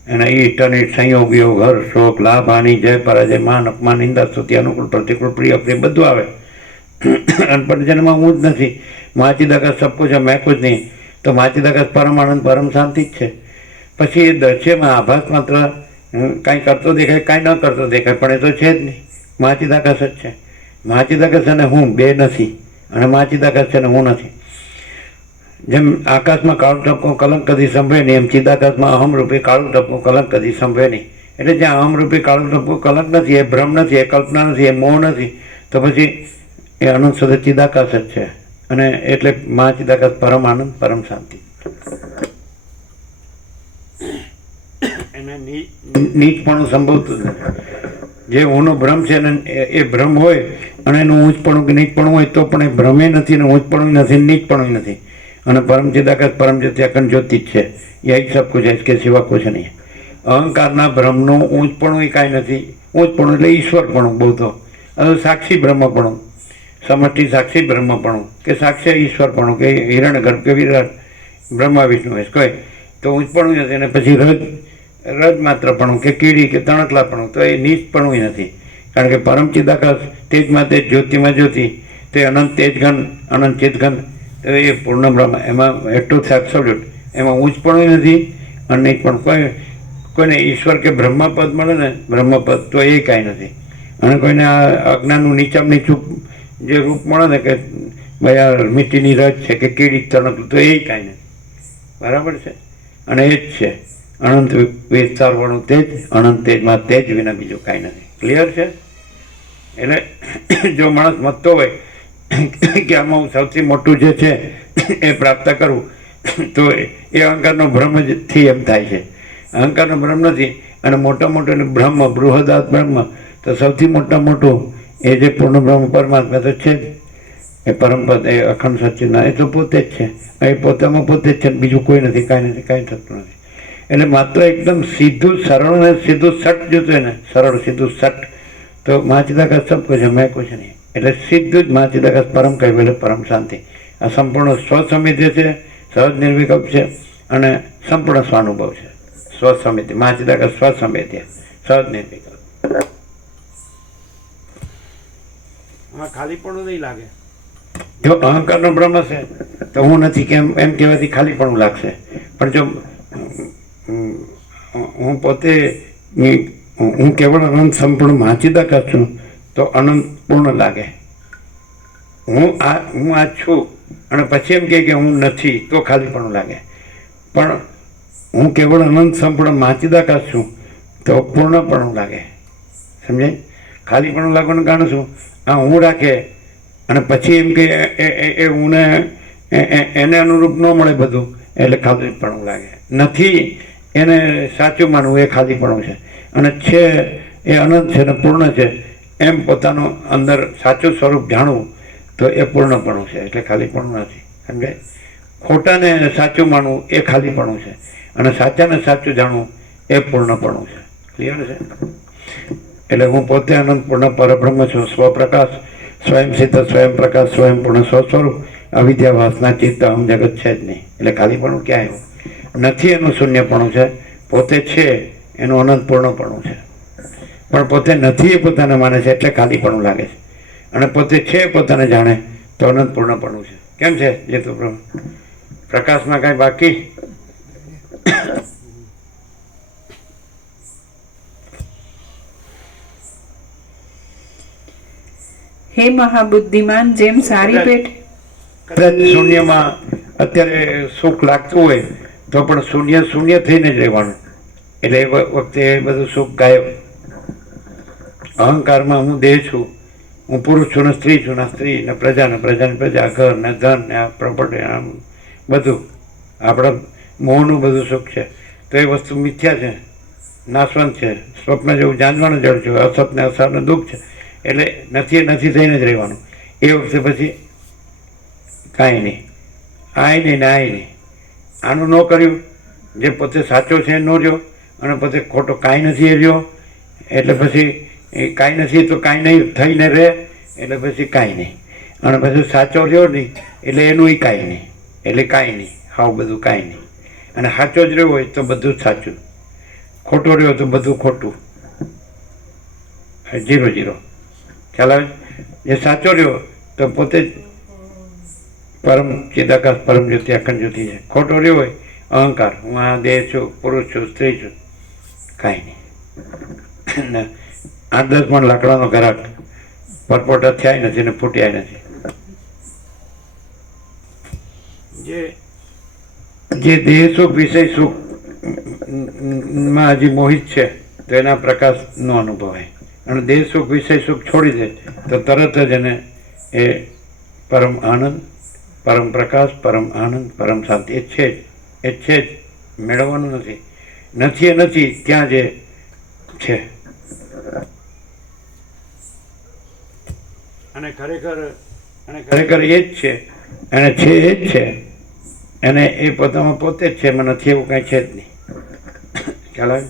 એના ઈટ અનિટ, સંયોગ યોગ, હર્ષ શોક, લાભ હાનિ, જય પરાજય, માન અપમાન, નિંદા સ્તુતિ, અનુકૂળ પ્રતિકૂળ, પ્રિય અપ્રિય બધું આવે. પણ જેનામાં હું જ નથી. મહાચિદાકાશ સબ કુછ મેં કુછ નહીં. તો મહાચિદાકાશ પરમ આનંદ પરમ શાંતિ જ છે. પછી એ દ્રશ્યમાં આભાસ માત્ર કાંઈ કરતો દેખાય, કાંઈ ન કરતો દેખાય, પણ એ તો છે જ નહીં. મહાચિદાકાશ જ છે. મહાચિદાકાશ અને હું બે નથી, અને મહાચિદાકાશ છે ને હું નથી. જેમ આકાશમાં કાળો ટપકો કલંક કદી સંભવે નહીં, એમ ચિદાકાશમાં અહમરૂપી કાળો ટપકો કલંક કદી સંભવે નહીં. એટલે જ્યાં અહમરૂપી કાળો ટપકો કલંક નથી, એ ભ્રમ નથી, એ કલ્પના નથી, એ મોહ નથી, તો પછી એ અનંત સદા ચિદાકાશ જ છે. અને એટલે મા ચિદાકાશ પરમ આનંદ પરમ શાંતિ. એને નીચપણું સંભવતું જ નથી. જે ઊંનો ભ્રમ છે ને એ ભ્રમ હોય અને એનું ઊંચપણું કે નીચપણું હોય તો પણ એ ભ્રમે નથી ને ઊંચપણું નથી ને નીચપણું નથી. અને પરમ ચિદાકાશ પરમ જ્યોતિ અખંડ જ્યોતિ જ છે. यही सब कुछ है, इसके सिवा कुछ नहीं. અહંકારના ભ્રમનું ઊંચપણું કાંઈ નથી. ઊંચપણું એટલે ઈશ્વરપણું બહુ તો સાક્ષી બ્રહ્મપણું, સમષ્ટિ સાક્ષી બ્રહ્મપણું કે સાક્ષી ઈશ્વરપણું કે હિરણ્યગર્ભ કે વિરાટ બ્રહ્મા વિષ્ણુ હોય કોઈ તો ઊંચપણું નથી. અને પછી રજ માત્રપણું કે કીડી કે તણકલાપણું તો એ નીચપણું નથી. કારણ કે પરમ ચિદાકાશ તેજમાં તેજ જ્યોતિમાં જ્યોતિ તે અનંત તેજઘન અનંત ચિતઘન એ પૂર્ણ બ્રહ્મ એમાં એટલું જ એબ્સોલ્યુટ એમાં ઊંચપણું નથી અને નીચપણ કોઈને ઈશ્વર કે બ્રહ્મપદ મળે ને બ્રહ્મપદ તો એ કાંઈ નથી. અને કોઈને આ અજ્ઞાનનું નીચામાં નીચું જે રૂપ મળે ને કે ભાઈ મીઠીની રજ છે કે કીડી તણક તો એ કાંઈ નથી. બરાબર છે. અને એ જ છે અનંત વિસ્તારવાળું તેજ, અનંત તેજમાં તેજ વિના બીજું કાંઈ નથી. ક્લિયર છે? એટલે જો માણસ મતતો હોય કે આમાં હું સૌથી મોટું જે છે એ પ્રાપ્ત કરું તો એ અહંકારનો ભ્રમ જ થી એમ થાય છે. અહંકારનો ભ્રમ નથી. અને મોટા મોટું બ્રહ્મ બૃહદાત બ્રહ્મ તો સૌથી મોટા મોટું એ જે પૂર્ણ બ્રહ્મ પરમાત્મા તો છે જ. એ પરમપદ એ અખંડ સચ્ચિદાનંદ એ તો પોતે જ છે. એ પોતામાં પોતે જ છે, બીજું કોઈ નથી, કાંઈ નથી, કાંઈ થતું નથી. એટલે માત્ર એકદમ સીધું સરળ ને સીધું સટ જોતું ને સરળ સીધું સટ તો મા ચિદાકાશ સબ કુછ મેં કુછ નહીં. એટલે સીધું જ મા ચિદાકાશ પરમ કહ્યું એટલે પરમ શાંતિ. આ સંપૂર્ણ સ્વસમિતિ છે, સહજ નિર્વિકલ્પ છે અને સંપૂર્ણ સ્વાનુભવ છે. સ્વસમિતિ મા ચિદાકાશ સ્વસમિતિ સહજ નિર્વિકલ્પ. હા ખાલી પણ નહીં લાગે. જો અહંકારનો ભ્રમ હશે તો હું નથી કેમ એમ કહેવાથી ખાલી પણ લાગશે. પણ જો હું પોતે હું કેવળ અનંત સંપૂર્ણ મા ચિદાકાશ છું તો અનંત પૂર્ણ લાગે. હું આ છું અને પછી એમ કહે કે હું નથી તો ખાલી પણ લાગે. પણ હું કેવળ અનંત સંપૂર્ણ મા ચિદાકાશ છું તો પૂર્ણપણું લાગે. સમજાય? ખાલી પણ લાગવાનું કારણ શું? આ હું રાખે અને પછી એમ કે એ હું એને અનુરૂપ ન મળે બધું એટલે ખાલીપણું લાગે. નથી એને સાચું માનવું એ ખાલીપણું છે. અને છે એ અનંત છે ને પૂર્ણ છે એમ પોતાનું અંદર સાચું સ્વરૂપ જાણવું તો એ પૂર્ણપણું છે. એટલે ખાલીપણું નથી. સમજાય? ખોટાને સાચું માનવું એ ખાલીપણું છે અને સાચાને સાચું જાણવું એ પૂર્ણપણું છે. ક્લિયર છે? એટલે હું પોતે અનંત પૂર્ણ પરબ્રહ્મ છું. સ્વપ્રકાશ, સ્વયં સિદ્ધ, સ્વયં પ્રકાશ, સ્વયં પૂર્ણ સ્વસ્વરૂપ, અવિદ્યા વાસના ચિત્ત અહમ જગત છે જ નહીં. એટલે ખાલીપણું ક્યાં આવ્યું? નથી એનું શૂન્યપણું છે. પોતે છે એનું અનંત પૂર્ણપણું છે. પણ પોતે નથી એ પોતાને માને છે એટલે ખાલીપણું લાગે છે. અને પોતે છે પોતાને જાણે તો અનંત પૂર્ણપણું છે. કેમ છે જે તો પ્રકાશમાં કાંઈ બાકી? હે મહાબુદ્ધિમાન, જેમ સારી પેટ કદાચ શૂન્યમાં અત્યારે સુખ લાગતું હોય તો પણ શૂન્ય થઈને જ રહેવાનું. એટલે એ વખતે બધું સુખ ગાયબ. અહંકારમાં હું દેહ છું, હું પુરુષ છું ને સ્ત્રી છું ને સ્ત્રી ને પ્રજા ને પ્રજાની પ્રજા, ઘર ને ધન ને આ પ્રોપર્ટી આમ બધું આપણા મોહનું બધું સુખ છે. તો એ વસ્તુ મિથ્યા છે, નાશવંત છે, સ્વપ્ન જેવું જાણવાનું જળ છે, અસત ને અસર ને દુઃખ છે. એટલે નથી થઈને જ રહેવાનું. એ વખતે પછી કાંઈ નહીં, આય નહીં ને આય નહીં. આનું ન કર્યું જે પોતે સાચો છે ન રહ્યો અને પોતે ખોટો કાંઈ નથી એ રહ્યો. એટલે પછી એ કાંઈ નથી તો કાંઈ નહીં થઈને રહે એટલે પછી કાંઈ નહીં. અને પછી સાચો રહ્યો નહીં એટલે એનું એ કાંઈ નહીં. એટલે કાંઈ નહીં, હાવ બધું કાંઈ નહીં. અને સાચો જ રહ્યો હોય તો બધું જ સાચું, ખોટો રહ્યો તો બધું ખોટું. 0-0. ખ્યાલ આવે? જે સાચો રહ્યો તો પોતે જ પરમ ચિદાકાશ પરમ જ્યોતિ અખંડ જ્યોતિ છે. ખોટો રહ્યો હોય અહંકાર, હું આ દેહ છું, પુરુષ છું, સ્ત્રી છું, કાંઈ નહીં. 8-10 મણ લાકડાનો ઘરાક પરપોટા થયા નથી ને ફૂટ્યા નથી. જે દેહ સુખ વિષય સુખ માં હજી મોહિત છે તો એના પ્રકાશ નો અનુભવાય. અને દેહ સુખ વિષય સુખ છોડી દે તો તરત જ એને એ પરમ આનંદ પરમ પ્રકાશ, પરમ આનંદ, પરમ શાંતિ. એ છે જ, એ છે જ, મેળવવાનું નથી. નથી એ નથી, ત્યાં જે છે. અને ખરેખર ખરેખર એ જ છે, અને છે એ જ છે, અને એ પોતામાં પોતે જ છે, એમાં નથી એવું કાંઈ છે જ નહીં. ખ્યાલ આવે?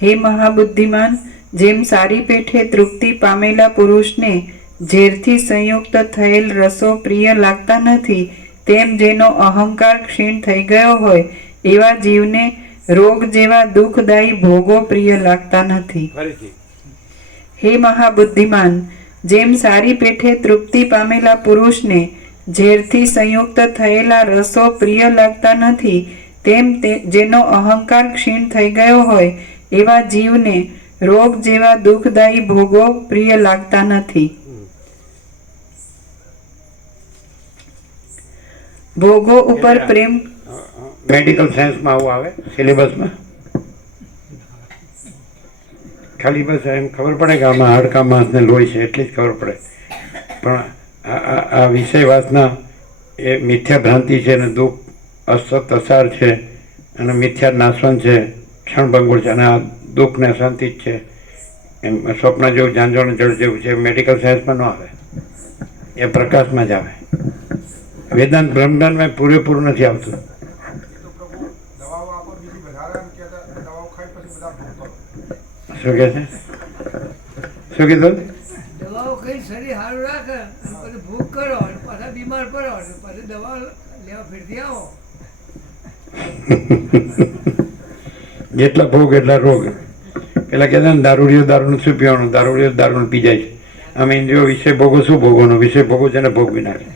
હે મહાબુદ્ધિમાન, જેમ સારી પેઠે તૃપ્તિ પામેલા પુરુષને ઝેરથી સંયુક્ત થયેલ રસો પ્રિય લાગતા નથી, તેમ જેનો અહંકાર ક્ષીણ થઈ ગયો હોય એવા જીવને રોગ જેવા દુઃખદાયી ભોગો પ્રિય લાગતા નથી. ફરીથી હે મહાબુદ્ધિમાન, જેમ સારી પેઠે તૃપ્તિ પામેલા પુરુષને ઝેરથી સંયુક્ત થયેલા રસો પ્રિય લાગતા નથી, તેમ જેનો અહંકાર ક્ષીણ થઈ ગયો હોય એવા જીવને રોગ જેવા દુઃખદાયી ભોગો પ્રિય લાગતા નથી. ભોગો ઉપર પ્રેમ. મેડિકલ સાયન્સમાં આવું આવે સિલેબસમાં. ખાલી બસ એમ ખબર પડે કે આમાં હાડકા માંસ ને લોહી છે એટલી જ ખબર પડે. પણ આ વિષય વાસના એ મિથ્યા ભ્રાંતિ છે, અને દુઃખ અસત અસાર છે, અને મિથ્યા નાશવંત છે, ક્ષણભંગુર છે, અને આ દુઃખ ને અશાંતિ જ છે. એમ સ્વપ્ન જેવું, ઝાંઝણ જળ જેવું છે. મેડિકલ સાયન્સમાં ન આવે, એ પ્રકાશમાં જ આવે. વેદાંત બ્રહ્માંડમાં પૂરેપૂરું નથી આવતું. શું કહે છે? શું કીધું? દવાઓ કઈ શરીર સારું રાખે અને પછી ભૂખ કરો અને પાછા બીમાર પડો અને પછી દવા લેવા ફેરથી આવો. જેટલા ભોગ એટલા રોગ. પેલા કહેતા ને દારૂડિયો દારૂનું શું પીવાનું, દારૂડિયો દારૂનું પી જાય છે. આમ ઇન્દ્રિયો વિષય ભોગો શું ભોગવવાનો? વિષય ભોગો છે ને ભોગવી નાખે.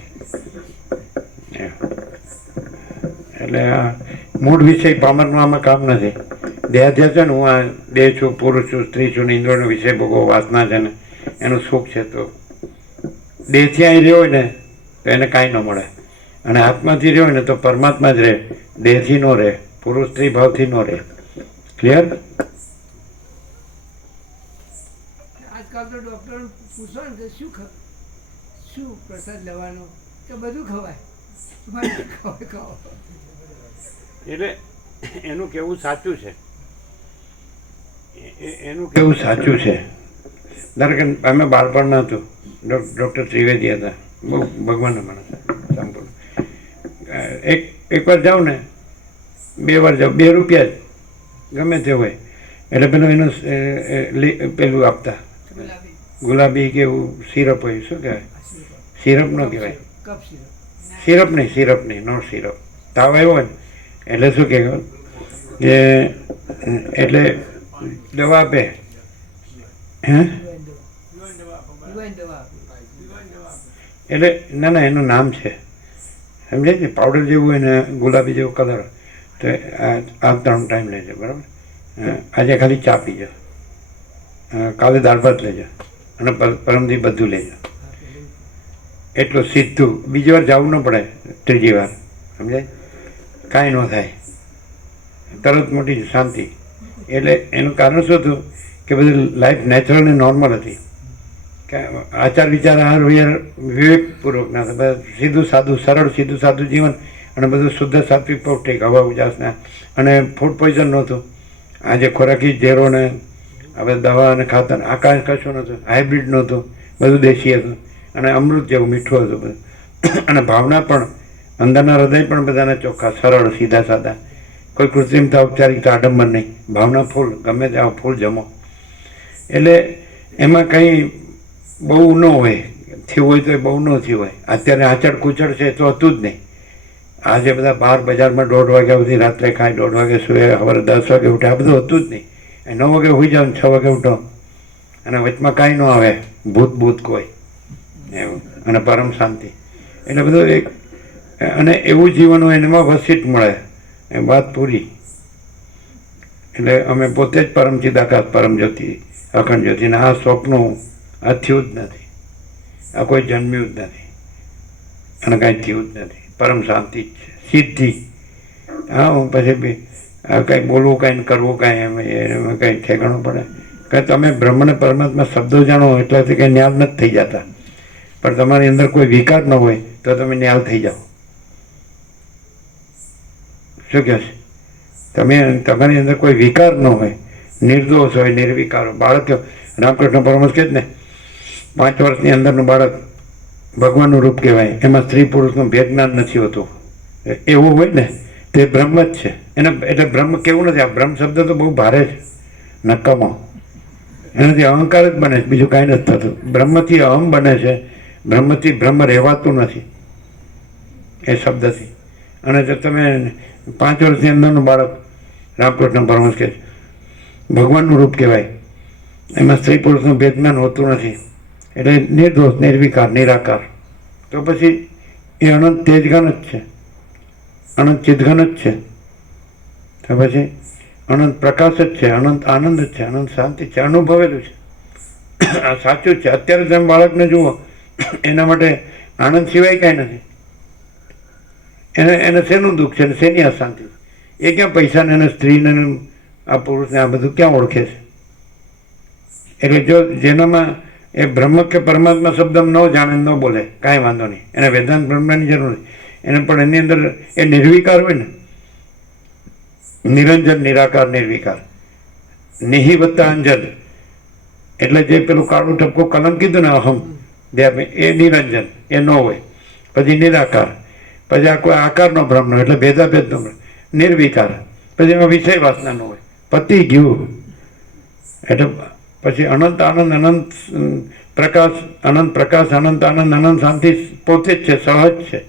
એટલે આ મૂળ વિષય પામરનું આમાં કામ નથી. દેહાધ્યાસ છે ને, હું આ દેહ છું, પુરુષ છું, સ્ત્રી છું, ને ઇન્દ્રિયોનો વિષય ભોગવો વાસના છે ને એનું સુખ છે. તો દેહથી અહીં રહ્યો હોય ને તો એને કાંઈ ન મળે, અને આત્માથી રહ્યો હોય ને તો પરમાત્મા જ રહે, દેહથી ન રહે, પુરુષ સ્ત્રી ભાવથી ન રહે. ક્લિયર? આજકાલ તો ડૉક્ટર પૂછો ને કે શું પ્રસાદ લેવાનો, કે બધું ખવાય. ખાઓ. એટલે એનું કેવું સાચું છે. એનું કેવું સાચું છે. ધારો કે અમે બાળપણમાં હતું, ડૉક્ટર ત્રિવેદી હતા, બહુ ભગવાનના માણસ સંપૂર્ણ. એકવાર જાઉં ને, 2 વાર જાઉં, 2 રૂપિયા જ ગમે તે હોય એટલે પેલું એનું પેલું આપતા ગુલાબી કે એવું સિરપ હોય. શું કહેવાય? સિરપ ન કહેવાય, કફ સિરપ. સિરપ નહીં, નો સિરપ. તાવ આવ્યો હોય ને એટલે શું કહેવાય કે એટલે દવા આપે. હે? એટલે ના એનું નામ છે, સમજાય છે? પાવડર જેવું હોય ને ગુલાબી જેવો કલર. તો આ 3 ટાઈમ લેજો, બરાબર? આજે ખાલી ચા પીજો, કાલે દાળ ભાત લેજો, અને પરમથી બધું લેજો. એટલું સીધું. બીજી વાર જવું ન પડે, ત્રીજી વાર. સમજાય? કાંઈ ન થાય, તરત મોટી શાંતિ. એટલે એનું કારણ શું હતું કે બધી લાઈફ નેચરલ ને નોર્મલ હતી. કે આચાર વિચાર, આહાર વિહાર વિવેકપૂર્વક ના હતા. સીધું સાદું, સરળ સીધું સાદું જીવન, અને બધું શુદ્ધ સાત્વિક પૌષ્ટિક, હવા ઉજાસના, અને ફૂડ પોઈઝન નહોતું. આજે ખોરાકી ઝેરો ને હવે દવા અને ખાતર આ કાંઈ કશું નહોતું. હાઇબ્રિડ નહોતું, બધું દેશી હતું, અને અમૃત જેવું મીઠું હતું બધું. અને ભાવના પણ, અંદરના હૃદય પણ બધાના ચોખ્ખા, સરળ, સીધા સાદા. કોઈ કૃત્રિમતા, ઔપચારિકતા, આડંબર નહીં. ભાવના ફૂલ, ગમે ત્યાં ફૂલ જમો. એટલે એમાં કંઈ બહુ ન હોય, થયું હોય તો એ બહુ ન થયું હોય. અત્યારે આચડ કૂચડ છે તો હતું જ નહીં. આજે બધા બહાર બજારમાં 1:30 વાગ્યા સુધી રાત્રે ખાય, 1:30 વાગે સુએ, સવારે 10 વાગે ઉઠે. આ બધું હતું જ નહીં. 9 વાગે હોઈ જાવ, 6 વાગે ઉઠો, અને વચમાં કાંઈ ન આવે, ભૂત કોઈ એવું, અને પરમ શાંતિ. એટલે બધું એક, અને એવું જીવન હોય એમાં વસિત મળે, એ વાત પૂરી. એટલે અમે પોતે જ પરમ ચિદાકાશ, પરમ જ્યોતિ, અખંડ જ્યોતિ. ને આ સ્વપ્નું આ થયું જ નથી, આ કોઈ જન્મ્યું જ નથી, અને કાંઈ થયું જ નથી. પરમ શાંતિ જ છે, સિદ્ધિ. હા, હું પછી કંઈ બોલવું, કાંઈ કરવું, કાંઈ એમાં કંઈ ઠેકાણું પડે. કે તમે બ્રહ્મ ને પરમાત્મા શબ્દો જાણો એટલાથી કંઈ ન્યાલ નથી થઈ જતા, પણ તમારી અંદર કોઈ વિકાર ન હોય તો તમે ન્યાલ થઈ જાઓ. શું કહે છે? તમારી અંદર કોઈ વિકાર ન હોય, નિર્દોષ હોય, નિર્વિકાર હોય. બાળક રામકૃષ્ણ પરમહંસ કહે ને 5 વર્ષની અંદરનું બાળક ભગવાનનું રૂપ કહેવાય, એમાં સ્ત્રી પુરુષનું ભેદ જ્ઞાન નથી હોતું. એવું હોય ને તે બ્રહ્મ જ છે. એટલે બ્રહ્મ કેવું નથી. આ બ્રહ્મ શબ્દ તો બહુ ભારે છે, નકામો. એનાથી અહંકાર જ બને છે, બીજું કાંઈ નથી થતું. બ્રહ્મથી અહમ બને છે, બ્રહ્મથી બ્રહ્મ રહેવાતું નથી એ શબ્દથી. અને જો તમે 5 વર્ષની અંદરનું બાળક રામકૃષ્ણ પરમહંસ કહે છે ભગવાનનું રૂપ કહેવાય, એમાં સ્ત્રી પુરુષનું ભેદજ્ઞાન હોતું નથી, એટલે નિર્દોષ, નિર્વિકાર, નિરાકાર. તો પછી એ અનંત તેજઘન જ છે, અનંત ચિદઘન જ છે. તો પછી અનંત પ્રકાશ જ છે, અનંત આનંદ જ છે, અનંત શાંતિ છે, અનુભવેલું છે. આ સાચું જ છે. અત્યારે તમે બાળકને જુઓ, એના માટે આનંદ સિવાય કાંઈ નથી. એને શેનું દુઃખ છે ને શેની અશાંતિ? એ ક્યાં પૈસાને અને સ્ત્રીને આ પુરુષને આ બધું ક્યાં ઓળખે છે? એટલે જો જેનામાં એ બ્રહ્મ કે પરમાત્મા શબ્દ ન જાણે, ન બોલે, કાંઈ વાંધો નહીં, એને વેદાંત બ્રહ્મની જરૂર નથી. એને પણ એની અંદર એ નિર્વિકાર હોય ને, નિરંજન, નિરાકાર, નિર્વિકાર, નિહિ વત્તા અંજન, એટલે જે પેલું કાળું ટપકો કલમ કીધું ને અહમ, એ નિરંજન, એ ન હોય. પછી નિરાકાર, પછી આ કોઈ આકારનો બ્રહ્મ ન, એટલે ભેદાભેદનો બ્રહ્મ, નિર્વિકાર, પછી એમાં વિષય વાસના ન હોય, પતી ગયું. એટલે પછી અનંત આનંદ, અનંત પ્રકાશ, અનંત આનંદ, અનંત શાંતિ પોતે જ છે, સહજ છે.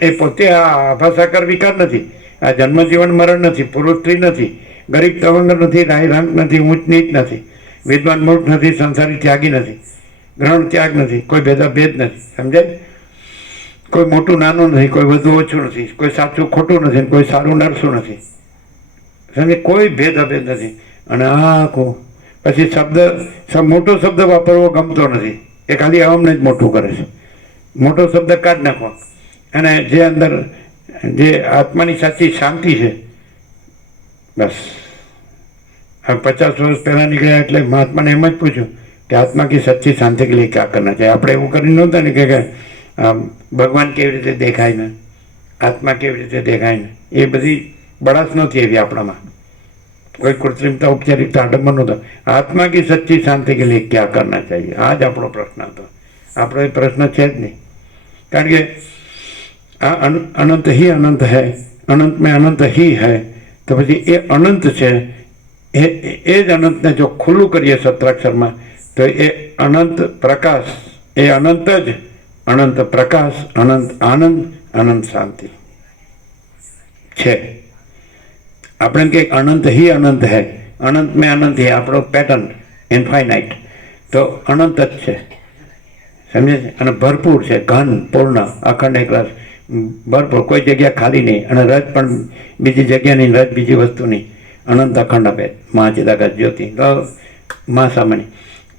એ પોતે આ આભાસાકાર વિકાર નથી. આ જન્મ જીવન મરણ નથી, પુરુષ સ્ત્રી નથી, ગરીબ તવંગર નથી, રાય રંગ નથી, ઊંચ નીચ નથી, વિદ્વાન મૂર્ખ નથી, સંસારી ત્યાગી નથી, ગ્રહણ ત્યાગ નથી, કોઈ ભેદાભેદ નથી. સમજાય? કોઈ મોટું નાનું નથી, કોઈ વધુ ઓછું નથી, કોઈ સાચું ખોટું નથી, કોઈ સારું નરસું નથી. સમજે? કોઈ ભેદાભેદ નથી. અને આખું પછી મોટો શબ્દ વાપરવો ગમતો નથી. એ ખાલી અમને જ મોટું કરે છે. મોટો શબ્દ કાઢ નાખો. અને જે અંદર જે આત્માની સાચી શાંતિ છે, બસ. હવે 50 વર્ષ પહેલાં નીકળ્યા એટલે મહાત્માને એમ જ પૂછ્યું કે આત્મા કી સચ્ચી શાંતિ કે લીએ ક્યાં કરના चाहिए. આપણે એવું કરી નહોતા ને કે ભગવાન કેવી રીતે દેખાય ને, આત્મા કેવી રીતે દેખાય ને, એ બધી બળાશ નહોતી એવી આપણામાં. કોઈ કૃત્રિમતા, ઔપચારિકતા, આડંબર નહોતો. આત્મા કી સચ્ચી શાંતિ કે લીએ ક્યાં કરના चाहिए, આ જ આપણો પ્રશ્ન હતો. આપણો એ પ્રશ્ન છે જ નહીં. કારણ કે આ અનંત ही अनंत है, अनंत में अनंत ही है. તો પછી એ અનંત છે, એ જ અનંતને જો ખુલ્લું કરીએ સત્રાક્ષરમાં તો એ અનંત પ્રકાશ, એ અનંત જ અનંત પ્રકાશ, અનંત આનંદ, અનંત શાંતિ છે. આપણે કંઈક અનંત ही अनंत है, अनंत में अनंत है, આપણો પેટર્ન ઇન્ફાઇનાઇટ, તો અનંત જ છે. સમજે છે? અને ભરપૂર છે, ઘન, પૂર્ણ, અખંડ, એકલાસ, ભરપૂર, કોઈ જગ્યા ખાલી નહીં. અને રજ પણ બીજી જગ્યા નહીં, રજ બીજી વસ્તુ નહીં. અનંત અખંડ અભેદ, મહાચિદાકાશ જ્યોતિ, તો મહાસામાન્ય.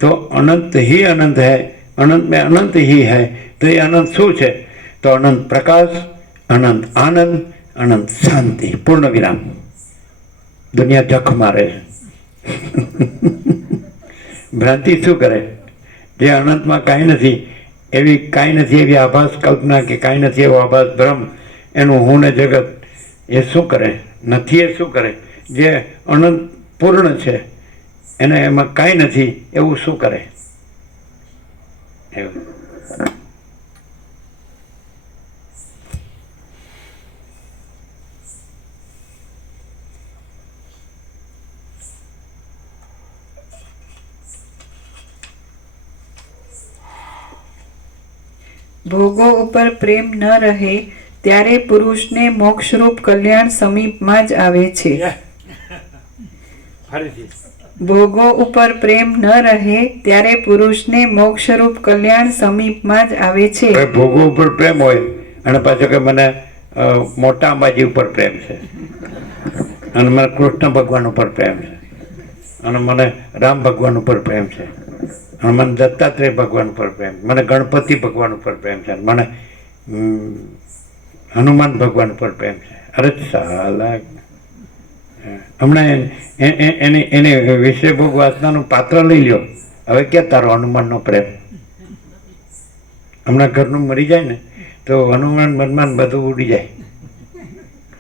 તો અનંત ही अनंत है, अनंत में अनंत ही है. તો એ અનંત શું છે? તો અનંત પ્રકાશ, અનંત આનંદ, અનંત શાંતિ, પૂર્ણ વિરામ. દુનિયા જખ મારે છે. ભ્રાંતિ શું કરે? જે અનંતમાં કાંઈ નથી એવી આભાસ કલ્પના, કે કાંઈ નથી એવો આભાસ ભ્રમ, એનું હું ને જગત, એ શું કરે? નથી એ શું કરે? જે અનંત પૂર્ણ છે એને એમાં કાંઈ નથી એવું શું કરે? એવું. ભોગો ઉપર પ્રેમ ન રહે ત્યારે પુરુષને મોક્ષરૂપ કલ્યાણ સમીપમાં જ આવે છે. ફરીથી ભોગો ઉપર પ્રેમ ન રહે ત્યારે પુરુષને મોક્ષરૂપ કલ્યાણ સમીપમાં જ આવે છે. હવે ભોગો ઉપર પ્રેમ હોય અને પાછો કે મને મોટા અંબાજી ઉપર પ્રેમ છે, અને મને કૃષ્ણ ભગવાન ઉપર પ્રેમ છે, અને મને રામ ભગવાન ઉપર પ્રેમ છે, અને મને દત્તાત્રેય ભગવાન ઉપર પ્રેમ, મને ગણપતિ ભગવાન ઉપર પ્રેમ છે, મને હનુમાન ભગવાન ઉપર પ્રેમ છે. અરે સાલા, હમણાં એને વિષય ભોગ વાસનાનું પાત્ર લઈ લ્યો. હવે ક્યાં તારો હનુમાનનો પ્રેમ? હમણાં ઘરનું મરી જાય ને તો હનુમાન મનમાં બધું ઉડી જાય.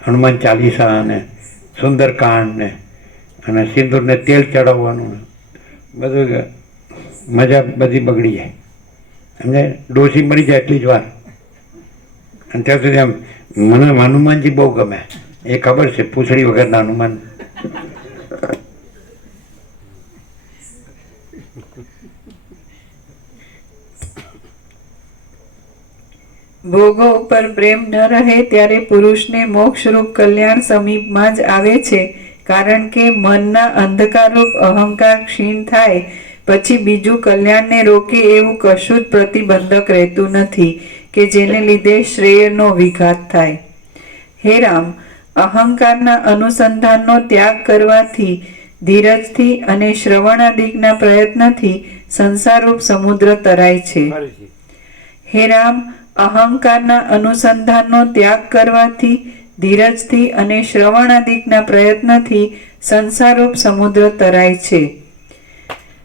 હનુમાન ચાલીસા અને સુંદરકાંડ ને અને સિંદૂરને તેલ ચડાવવાનું બધું મજા બધી બગડી જાય. સમજે? ડોસી મરી જાય એટલી જ વાર. અને ત્યાં સુધી આમ મને હનુમાનજી બહુ ગમે, એ ખબર છે, પૂંછડી વગરના હનુમાન. ભોગો ઉપર પ્રેમ ન રહે ત્યારે પુરુષને મોક્ષરૂપ કલ્યાણ સમીપમાં જ આવે છે, કારણ કે મનના અંધકારરૂપ અહંકાર ક્ષીણ થાય પછી બીજું કલ્યાણને રોકે એવું કશું જ પ્રતિબંધક રહેતું નથી કે જેને લીધે શ્રેયનો વિઘાત થાય. હે રામ, અહંકારના અનુસંધાનનો ત્યાગ કરવાથી, ધીરજથી અને શ્રવણાદિકના પ્રયત્નથી સંસારરૂપ સમુદ્ર તરાય છે. ફરીથી. હે રામ, અહંકારના અનુસંધાનનો ત્યાગ કરવાથી, ધીરજથી અને શ્રવણાદિકના પ્રયત્નથી સંસારરૂપ સમુદ્ર તરાય છે.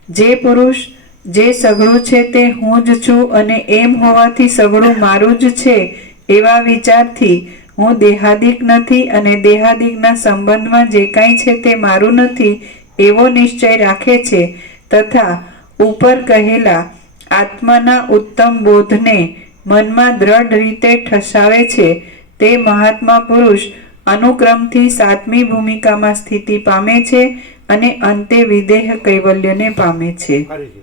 જે પુરુષ જે સઘળું છે તે હું જ છું અને એમ હોવાથી સઘળું મારું જ છે એવા વિચારથી હું દેહાદિક નથી અને દેહાદિકના સંબંધમાં જે કાંઈ છે તે મારું નથી એવો નિશ્ચય રાખે છે તથા ઉપર કહેલા આત્માના ઉત્તમ બોધને મનમાં દ્રઢ રીતે ઠસાવે છે તે મહાત્મા પુરુષ અનુક્રમથી સાતમી ભૂમિકામાં સ્થિતિ પામે છે અને અંતે વિદેહ કૈવલ્યને પામે છે. ફરીથી.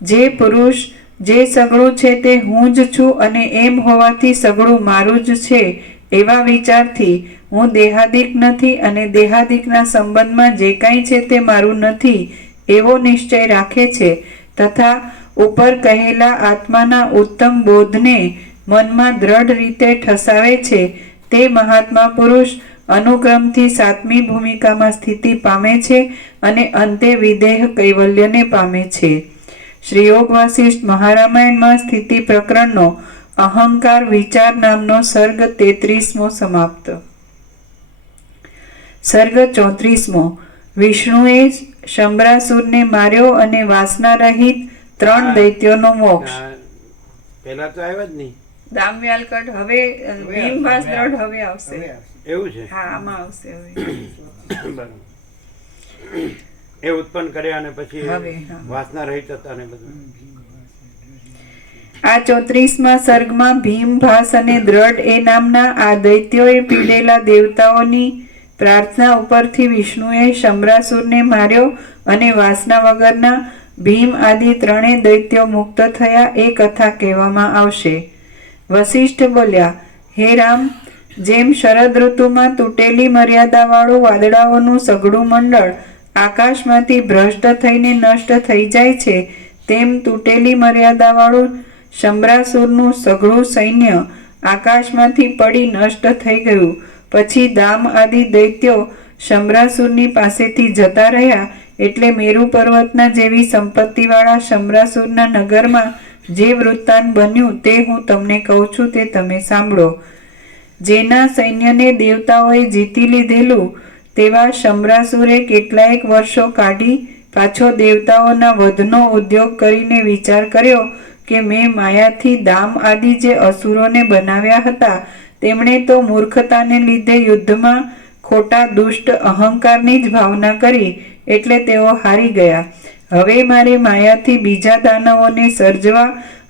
જે પુરુષ જે સગળું છે તે હું જ છું અને એમ હોવાથી સગળું મારું જ છે એવા વિચારથી હું દેહાદિક નથી અને દેહાદિકના સંબંધમાં જે કાંઈ છે તે મારું નથી એવો નિશ્ચય રાખે છે તથા ઉપર કહેલા આત્માના ઉત્તમ બોધને મનમાં દ્રઢ રીતે ઠસાવે છે તે મહાત્મા પુરુષ અનુક્રમથી સાતમી ભૂમિકામાં સ્થિતિ પામે છે અને અંતે વિદેહ કૈવલ્યને પામે છે. શ્રી યોગ વાસિષ્ઠ મહારામાયણમાં સ્થિતિ પ્રકરણનો અહંકાર વિચાર નામનો સર્ગ 33મો સમાપ્ત. સર્ગ 34મો. વિષ્ણુએ શંભરાસુરને માર્યો અને વાસના રહિત 3 દૈત્યોનો મોક્ષ. પહેલા તો આવ્યા જ નહીં. દામવ્યાલકટ હવે ભીમભાસ દ્રઢ હવે આવશે. એવું છે? હા, આમાં આવશે હવે. બરાબર. એ ઉત્પન્ન કર્યા અને પછી હવે, હા. વાસના રહિત હતા ને બધું. આ 34મા સર્ગમાં ભીમ, ભાસ અને દ્રઢ એ નામના આ દૈત્યોએ પીડેલા દેવતાઓની પ્રાર્થના ઉપરથી વિષ્ણુએ શંભરાસુરને માર્યો અને વાસના વગરના ભીમ આદિ 3 દૈત્યો મુક્ત થયા એ કથા કહેવામાં આવશે. વશિષ્ઠ બોલ્યા, હે રામ, જેમ શરદ ઋતુમાં તૂટેલી મર્યાદાવાળું વાદળાઓનું સઘળું મંડળ આકાશમાંથી ભ્રષ્ટ થઈને નષ્ટ થઈ જાય છે તેમ તૂટેલી મર્યાદાવાળું શંભરાસુરનું સઘળું સૈન્ય આકાશમાંથી પડી નષ્ટ થઈ ગયું. પછી દામ આદિ દૈત્યો શંભરાસુરની પાસેથી જતા રહ્યા એટલે મેરુ પર્વતના જેવી સંપત્તિવાળા શંભરાસુરના નગરમાં જે વૃત્તાંત બન્યું તે હું તમને કહું છું તે તમે સાંભળો. જેના સૈન્યને દેવતાઓએ જીતી લીધેલું તેવા શંભરાસુરે કેટલાયક વર્ષો કાઢી પાછો દેવતાઓના વધનો ઉદ્યોગ કરીને વિચાર કર્યો કે મેં માયાથી દામ આદિ જે અસુરોને બનાવ્યા હતા તેમણે તો મૂર્ખતાને લીધે યુદ્ધમાં ખોટા દુષ્ટ અહંકારની જ ભાવના કરી એટલે તેઓ હારી ગયા. હવે મારે માયાથી બીજા દાનવોને સર્જવા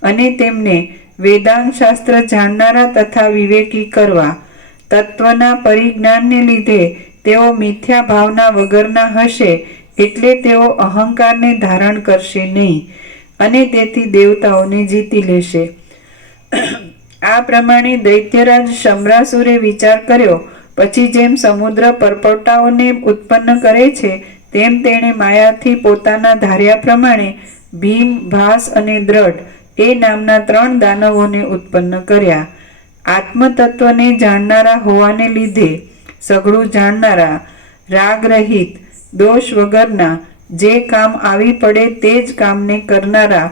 અને તેમને વેદાંત શાસ્ત્ર જાણનારા તથા વિવેકી કરવા. તત્વના પરિજ્ઞાનને લીધે તેઓ મિથ્યા ભાવના વગરના હશે એટલે તેઓ અહંકારને ધારણ કરશે નહીં અને તેથી દેવતાઓને જીતી લેશે. આ પ્રમાણે દૈત્યરાજ શંભરાસુરે વિચાર કર્યો. પછી જેમ સમુદ્ર પરપોટાઓને ઉત્પન્ન કરે છે તેમ તેણે માયાથી પોતાના ધાર્યા પ્રમાણે ભીમ, ભાસ અને દ્રઢ એ નામના 3 દાનવોને ઉત્પન્ન કર્યા. આત્મતત્વને જાણનારા હોવાને લીધે સઘળું જાણનારા, રાગ રહિત, દોષ વગરના, જે કામ આવી પડે તે જ કામને કરનારા,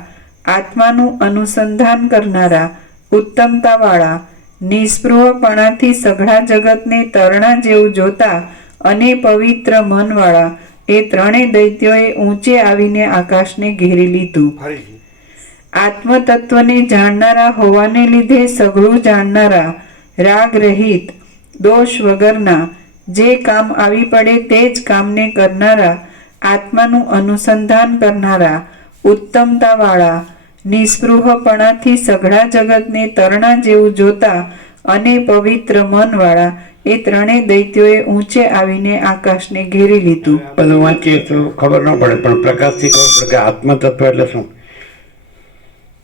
આત્માનું અનુસંધાન કરનારા, ઉત્તમતાવાળા, નિસ્પૃહપણાથી સઘળા જગતને તરણા જેવું જોતા, અને પવિત્ર મનવાળા એ ત્રણેય દૈત્યોએ ઊંચે આવીને આકાશને ઘેરી લીધું. ફરીથી આત્મતત્વને જાણનારા હોવાને લીધે સઘળું જાણનારા, રાગ રહિત, દોષ વગરના, જે કામ આવી પડે તે જ કામને કરનારા, આત્માનું અનુસંધાન કરનારા, ઉત્તમતાવાળા, નિસ્પૃહપણાથી સઘળા જગતને તરણા જેવું જોતા અને પવિત્ર મનવાળા એ ત્રણેય દૈત્યોએ ઊંચે આવીને આકાશને ઘેરી લીધું. બધું વાંચીએ તો ખબર ન પડે, પણ પ્રકાશથી ખબર પડે કે આત્મતત્વ એટલે શું.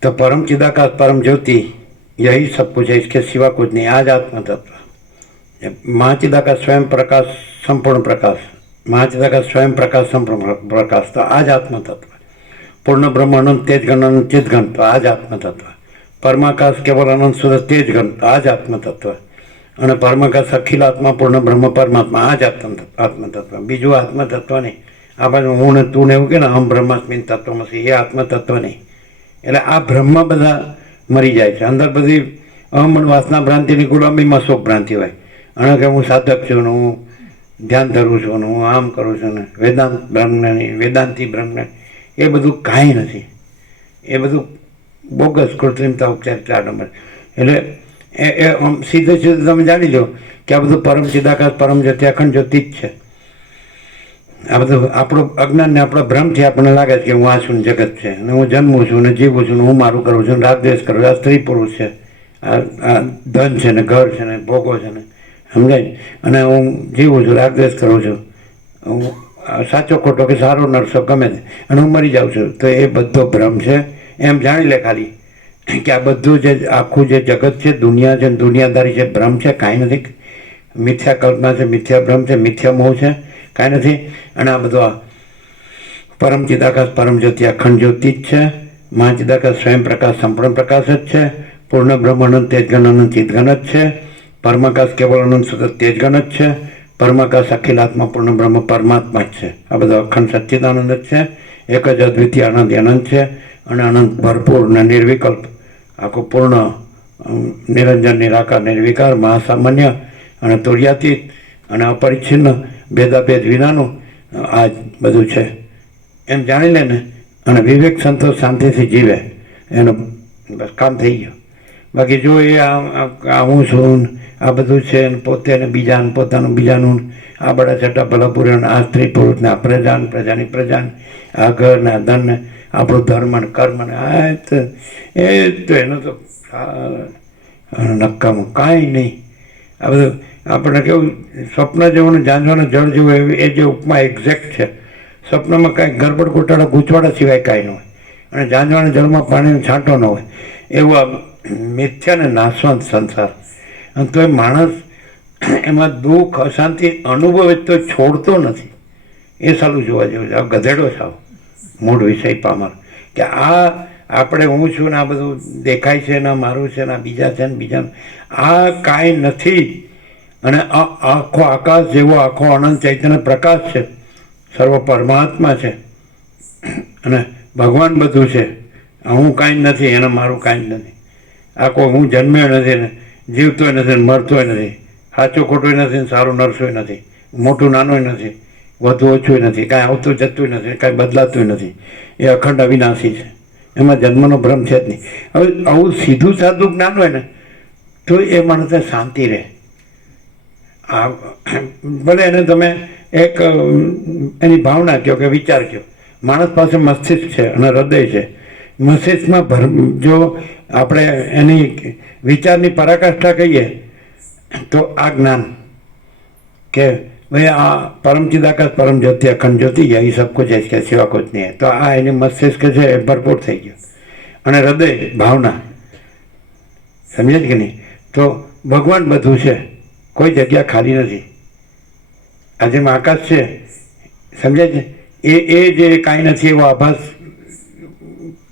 तो परम चिदाकाश परम ज्योति यही सब कुछ है, इसके सिवा कुछ नहीं. आज आत्म तत्व महाचिदाकाश स्वयं प्रकाश संपूर्ण प्रकाश, महाचिदाकाश स्वयं प्रकाश संपूर्ण प्रकाश, तो आज आत्म तत्व. पूर्ण ब्रह्म अनंत तेज घन अनंत चित घन, तो आज आत्म तत्व. परमाकाश केवल अनंत सूरज तेज घन, तो आज आत्म तत्व. અને પરમાકાશ અખિલ આત્મા પૂર્ણ બ્રહ્મ પરમાત્મા, આ જ આત્મતત્વ. બીજું આત્મતત્વ નહીં. આ બાજુ હું ને તું ને એવું કે ને અહમ બ્રહ્માસ્મિન તત્વમસી, એ આત્મતત્વ નહીં. એટલે આ બ્રહ્મ બધા મરી જાય છે. અંદર બધી અહમ વાસના ભ્રાંતિની ગુલામીમાં શોક ભ્રાંતિ હોય. અને કે હું સાધક છું ને હું ધ્યાન ધરું છું ને હું આમ કરું છું ને વેદાંત બ્રહ્મજ્ઞાની, વેદાંતિ બ્રહ્મજ્ઞાની, એ બધું કાંઈ નથી. એ બધું બોગસ કૃત્રિમતા ઉપચારિકતા આડંબર. એટલે એ સીધે સીધું તમે જાણી લો કે આ બધું પરમ ચિદાકાશ પરમ જ્યોતિ અખંડ જ્યોતિ જ છે. આ બધું આપણું અજ્ઞાન ને આપણા ભ્રમથી આપણને લાગે છે કે હું આ છું, જગત છે અને હું જન્મું છું ને જીવું છું ને હું મારું કરું છું, રાગદ્વેષ કરું છું, આ સ્ત્રી પુરુષ છે, આ ધન છે ને ઘર છે ને ભોગો છે ને, સમજાય, અને હું જીવું છું, રાગદ્વેષ કરું છું, હું સાચો ખોટો કે સારો નરસો ગમે તે, અને હું મરી જાઉં છું. તો એ બધો ભ્રમ છે એમ જાણી લે ખાલી કે આ બધું જે આખું જે જગત છે, દુનિયા છે, દુનિયાદારી છે, ભ્રમ છે, કાંઈ નથી. મિથ્યા કલ્પના છે, મિથ્યા ભ્રમ છે, મિથ્યા મોહ છે, કાંઈ નથી. અને આ બધો પરમ ચિદાકાશ પરમ જ્યોતિ અખંડ જ્યોતિ જ છે. મહાચિદાકાશ સ્વયં પ્રકાશ સંપૂર્ણ પ્રકાશ જ છે. પૂર્ણ બ્રહ્મ અનંત તેજગન અનંત ચિદગન જ છે. પરમાકાશ કેવળ અનંત સતત તેજગન જ છે. પરમાકાશ અખિલ આત્મા પૂર્ણ બ્રહ્મ પરમાત્મા જ છે. આ બધો અખંડ સચ્ચિદાનંદ જ છે. એક જ અદ્વિતીય આનંદ અનંત છે, અને અનંત ભરપૂર ને નિર્વિકલ્પ, આખું પૂર્ણ નિરંજન નિરાકાર નિર્વિકાર મહાસામાન્ય અને તુર્યાતીત અને અપરિચ્છિન્ન ભેદાભેદ વિનાનું આ બધું છે એમ જાણી લે ને, અને વિવેક સંતોષ શાંતિથી જીવે, એનું બસ કામ થઈ ગયું. બાકી જો એ આ હું છું આ બધું છે ને પોતે ને બીજાને પોતાનું બીજાનું, આ બડા છઠ્ઠા ભલા પૂર્ણ, આ સ્ત્રી પુરુષને, આ પ્રજાન પ્રજાની પ્રજાન, આ ઘર ને આ ધન ને આપણું ધર્મ ને કર્મ ને આ તો એનું તો નક્કામું કાંઈ નહીં. આ બધું આપણને કેવું સ્વપ્ન જેવું ને જાંજવાના જળ જેવું, એ જે ઉપમા એક્ઝેક્ટ છે. સ્વપ્નમાં કાંઈ ગરબડ ગોટાળા ગૂંચવાડા સિવાય કાંઈ ન હોય, અને જાંજવાના જળમાં પાણીનો છાંટો ન હોય, એવું આ મિથ્યા ને નાશવંત સંસાર. અને તો એ માણસ એમાં દુઃખ અશાંતિ અનુભવે તો છોડતો નથી. એ સારું જોવા જેવું છે. આ ગધેડો સાવ મૂળ વિષય પામર કે આ આપણે હું છું ને આ બધું દેખાય છે ને મારું છે ને આ બીજા છે ને બીજાનું, આ કાંઈ નથી. અને આખો આકાશ જેવો આખો અનંત ચૈતન્ય પ્રકાશ છે, સર્વ પરમાત્મા છે, અને ભગવાન બધું છે. હું કાંઈ નથી એને મારું કાંઈ જ નથી. આ કોઈ હું જન્મ્યો નથી ને જીવતોય નથી ને મરતોય નથી, સાચો ખોટોય નથી ને સારું નરસોય નથી, મોટું નાનોય નથી, વધુ ઓછું નથી, કાંઈ આવતું જતું નથી, કાંઈ બદલાતું નથી. એ અખંડ અવિનાશી છે, એમાં જન્મનો ભ્રમ છે જ નહીં. હવે આવું સીધું સાદું જ્ઞાન હોય ને તો એ માણસને શાંતિ રહે. આ ભલે એને તમે એક એની ભાવના કહો કે વિચાર કહો. માણસ પાસે મસ્તિષ્ક છે અને હૃદય છે. મસ્તિષ્કમાં જો આપણે એની વિચારની પરાકાષ્ઠા કહીએ તો આ જ્ઞાન કે ભાઈ આ પરમ ચિદાકાશ પરમ જ્યોતિ અખંડ જ્યોતિ યહી સબ કુછ है, इसके सिवा कुछ नहीं है. તો આ એની મસ્તિષ્ક છે એ ભરપૂર થઈ ગયો. અને હૃદય ભાવના, સમજે કે નહીં? તો ભગવાન બધું છે, કોઈ જગ્યા ખાલી નથી. આ જેમ આકાશ છે, સમજાય છે, એ જે કાંઈ નથી એવો આભાસ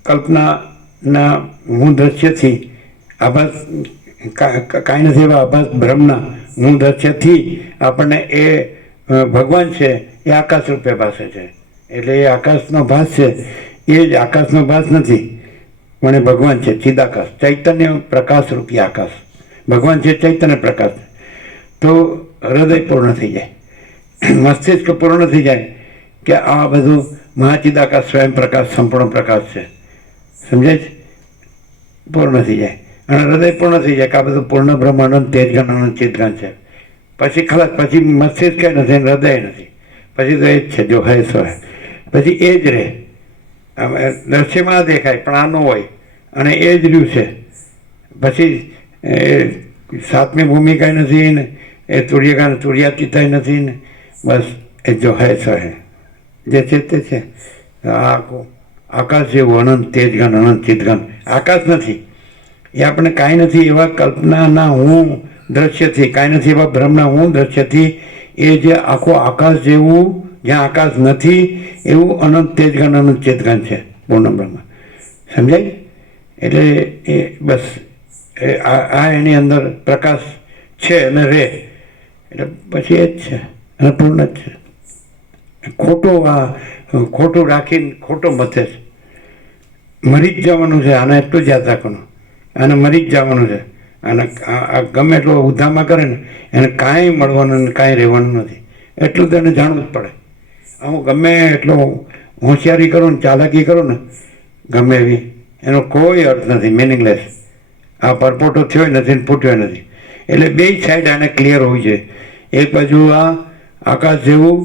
કલ્પનાના હું દ્રશ્યથી, આભાસ કાંઈ નથી એવા આભાસ બ્રહ્મના હું દ્રશ્યથી આપણને એ ભગવાન છે એ આકાશ રૂપે ભાસે છે. એટલે એ આકાશનો ભાસ છે, એ જ આકાશનો ભાસ નથી પણ એ ભગવાન છે. ચિદાકાશ ચૈતન્ય પ્રકાશ રૂપી આકાશ ભગવાન છે, ચૈતન્ય પ્રકાશ. તો હૃદય પૂર્ણ થઈ જાય. મસ્તિષ્ક પૂર્ણ થઈ જાય કે આ બધું મહાચિદાકાશ સ્વયં પ્રકાશ સંપૂર્ણ પ્રકાશ છે, સમજાય છે? પૂર્ણ થઈ જાય અને હૃદય પૂર્ણ થઈ જાય કે આ બધું પૂર્ણ બ્રહ્માનંદ તેજગણ આનંદ ચિતગણ છે. પછી ખલાસ, પછી મસ્તિષ્ક નથી ને હૃદય નથી, પછી તો એ જ છે જો હે સો હે, પછી એ જ રહે. દ્રશ્યમાં દેખાય પણ આ ન હોય અને એ જ રહ્યું છે. પછી સાતમી ભૂમિકા નથી ને એ તુર્યાતીતાય નથી ને, બસ એ જો હે સો હે જે છે તે છે. આખું આકાશ જેવું અનંત તેજગન અનંત ચિતગન. આકાશ નથી એ આપણે કાંઈ નથી એવા કલ્પનાના હું દ્રશ્યથી, કાંઈ નથી એવા ભ્રમના હું દ્રશ્યથી, એ જે આખું આકાશ જેવું જ્યાં આકાશ નથી એવું અનંત તેજગન અનંત ચેતગન છે પૂર્ણ બ્રહ્મ. સમજાય? એટલે એ બસ આ એની અંદર પ્રકાશ છે અને રહે એટલે પછી એ જ છે અને પૂર્ણ જ છે. ખોટું રાખીને ખોટો મથે છે. મરી જ જવાનું છે, આને એટલું જ યાદ રાખવાનું, આને મરી જ જવાનું છે. અને આ ગમે એટલો ઉધામાં કરે ને એને કાંઈ મળવાનું ને કાંઈ રહેવાનું નથી, એટલું તો એને જાણવું જ પડે. હું ગમે એટલો હોશિયારી કરું ને ચાલાકી કરું ને ગમે એવી, એનો કોઈ અર્થ નથી, મિનિંગલેસ. આ પરપોટો થયો નથી ને ફૂટ્યો નથી. એટલે બે સાઈડ આને ક્લિયર હોવી જોઈએ. એક બાજુ આ આકાશ જેવું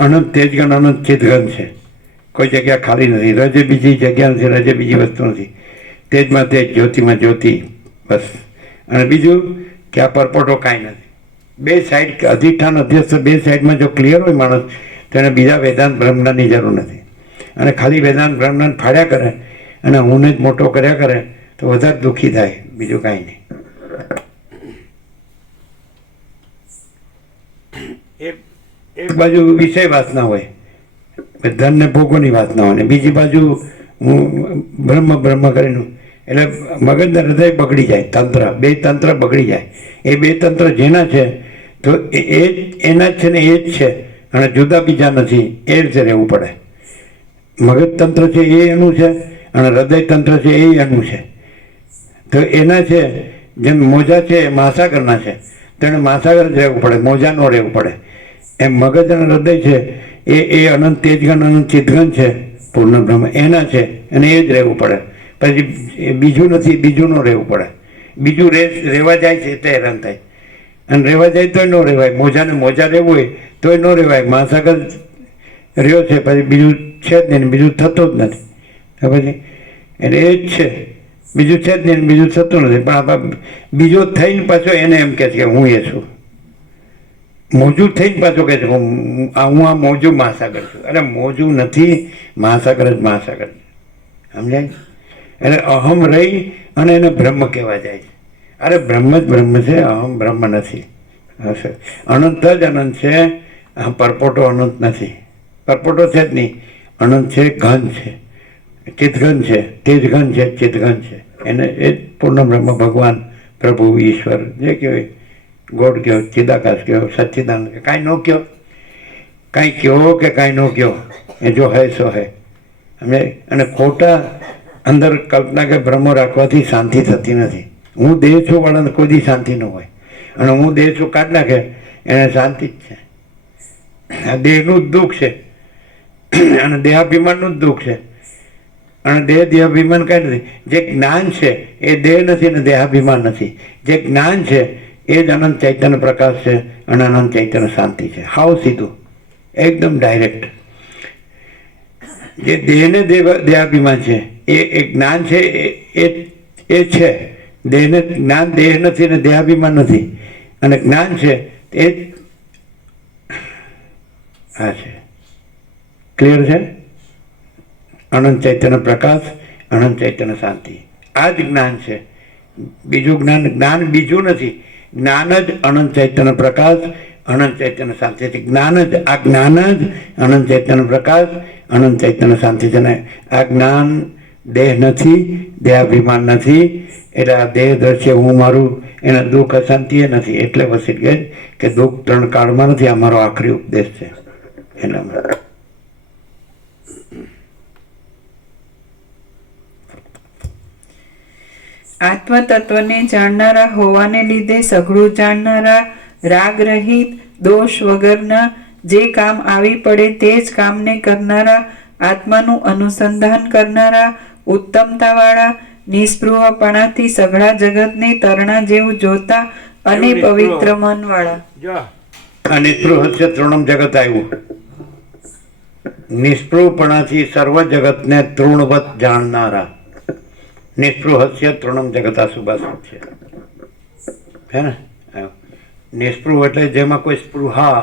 અનંત તેજગન અનંત ચિતગન છે, કોઈ જગ્યા ખાલી નથી. રજે બીજી જગ્યા નથી, રજે બીજી વસ્તુ નથી. તેજમાં તેજ, જ્યોતિમાં જ્યોતિ, બસ. અને બીજું કે આ પરપોટો કાંઈ નથી. બે સાઈડ અધિષ્ઠાન અધ્યસ્થ બે સાઈડમાં જો ક્લિયર હોય માણસ તો એને બીજા વેદાંત બ્રહ્મની જરૂર નથી. અને ખાલી વેદાંત બ્રહ્મન ફાડ્યા કરે અને હુંને જ મોટો કર્યા કરે તો વધારે દુઃખી થાય, બીજું કાંઈ નહીં. એક બાજુ વિષય વાસના હોય, ધન ને ભોગોની વાસના હોય, ને બીજી બાજુ હું બ્રહ્મ બ્રહ્મ કરીને, એટલે મગજને હૃદય બગડી જાય. તંત્ર, બે તંત્ર બગડી જાય. એ બે તંત્ર જેના છે તો એ એના જ છે ને એ જ છે અને જુદા બીજા નથી, એ રીતે રહેવું પડે. મગજ તંત્ર છે એ એનું છે અને હૃદય તંત્ર છે એ એનું છે. તો એના છે જેમ મોજા છે એ મહાસાગરના છે તો એને મહાસાગર જ રહેવું પડે, મોજા ન રહેવું પડે. એમ મગજ અને હૃદય છે એ અનંત તેજગન અનંત ચિતગન છે પૂર્ણ બ્રહ્મ, એના છે અને એ જ રહેવું પડે. પછી બીજું નથી, બીજું ન રહેવું પડે. બીજું રહેવા જાય છે તે હેરાન થાય અને રહેવા જાય તોય ન રહેવાય. મોજાને મોજા રહેવું હોય તોય ન રહેવાય. મહાસાગર રહ્યો છે પછી બીજું છે જ નહીં, બીજું થતું જ નથી. પછી એટલે એ જ છે, બીજું છે જ નહીં, બીજું થતું નથી. પણ બીજો થઈને પાછો એને એમ કહે છે કે હું એ છું. મોજું થઈને પાછો કહે છે હું આ મોજું મહાસાગર છું. અરે મોજું નથી, મહાસાગર જ મહાસાગર છે. સમજાય? એટલે અહમ રહી અને એને બ્રહ્મ કહેવા જાય છે. અરે બ્રહ્મ જ બ્રહ્મ છે, અહમ બ્રહ્મ નથી. અનંત જ અનંત છે, પરપોટો અનંત નથી. પરપોટો છે જ નહીં, અનંત છે, ઘન છે, ચિતઘન છે, તેજઘન છે, ચિતઘન છે. એને એ જ પૂર્ણ બ્રહ્મ ભગવાન પ્રભુ ઈશ્વર જે કહેવાય, ગોડ કહો, ચિદાકાશ કહો, સચ્ચિદાનંદ કહો, કાંઈ ન કહો, કાંઈ કહો કે કાંઈ ન કહો, એ જો હે સો હે. અને ખોટા અંદર કલ્પના કે ભ્રમો રાખવાથી શાંતિ થતી નથી. હું દેહ છું વાળાને કોઈ દી શાંતિ ન હોય અને હું દેહ છું કાઢ નાખે એને શાંતિ જ છે. આ દેહનું જ દુઃખ છે અને દેહાભિમાનનું જ દુઃખ છે. અને દેહાભિમાન કાંઈ નથી. જે જ્ઞાન છે એ દેહ નથી ને દેહાભિમાન નથી. જે જ્ઞાન છે એ જ અનંત ચૈતન્ય પ્રકાશ છે અને અનંત ચૈતન્ય શાંતિ છે. હાવ સીધું, એકદમ ડાયરેક્ટ. જે દેહને દેહાભિમાન છે એ જ્ઞાન છે એ છે. દેહને જ્ઞાન દેહ નથી ને દેહાભિમાન નથી. અને જ્ઞાન છે એ આ છે. ક્લિયર છે? અનંત ચૈતન્ય પ્રકાશ, અનંત ચૈતન્ય શાંતિ, આ જ જ્ઞાન છે. બીજું જ્ઞાન બીજું નથી. જ્ઞાન જ અનંત ચૈતન્ય પ્રકાશ, અનંત ચૈતન્ય શાંતિ છે. જ્ઞાન જ આ જ્ઞાન જ અનંત ચૈતન્ય પ્રકાશ, અનંત ચૈતન્ય શાંતિ છે. ને આ જ્ઞાન દેહ નથી, દેહાભિમાન નથી. એટલે આ દેહ દ્રશ્ય હું મારું એના દુઃખ અશાંતિ એ નથી. એટલે વસીત કહે કે દુઃખ ત્રણ કાળમાં નથી. આ મારો આખરી ઉપદેશ છે. એટલા આત્મતત્વને જાણનારા હોવાને લીધે સઘળું જાણનારા, રાગ રહિત, દોષ વગરના, જે કામ આવી પડે તે જ કામને કરનારા, આત્માનું અનુસંધાન કરનારા, ઉત્તમતાવાળા, નિસ્પૃહપણાથી સઘળા જગતને તરણા જેવું જોતા અને એવું નિસ્પૃહ. પવિત્ર મનવાળા. જો આ નિસ્પૃહસ્ય તૃણમ જગત આવ્યું. નિસ્પૃહપણાથી સર્વ જગતને તૃણવત જાણનારા. નિસ્પૃહસ્ય તૃણમ જગત આ સુભાષિત છે. હે ને? નિસ્પૃહ એટલે જેમાં કોઈ સ્પૃહા,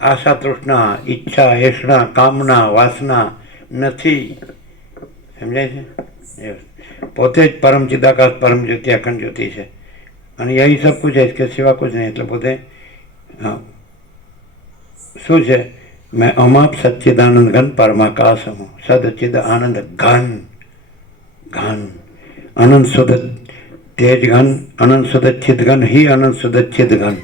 આશા, તૃષ્ણા, ઈચ્છા, એષણા, કામના, વાસના નથી. સમજાય છે? એ પોતે જ પરમ ચિદાકાશ, પરમ જ્યોતિ, અખંડ જ્યોતિ છે. અને યહી સબ કુછ है, इसके सिवा कुछ नहीं. એટલે પોતે શું છે? મેં અમાપ સચ્ચિદાનંદ ઘન પરમાકાશ હું. સદચિદ આનંદ ઘન ઘન અનંત સુદ તેજ ઘન, અનંત સુદ ચિદ ઘન ही અનંત સુદ ચિદ ઘન.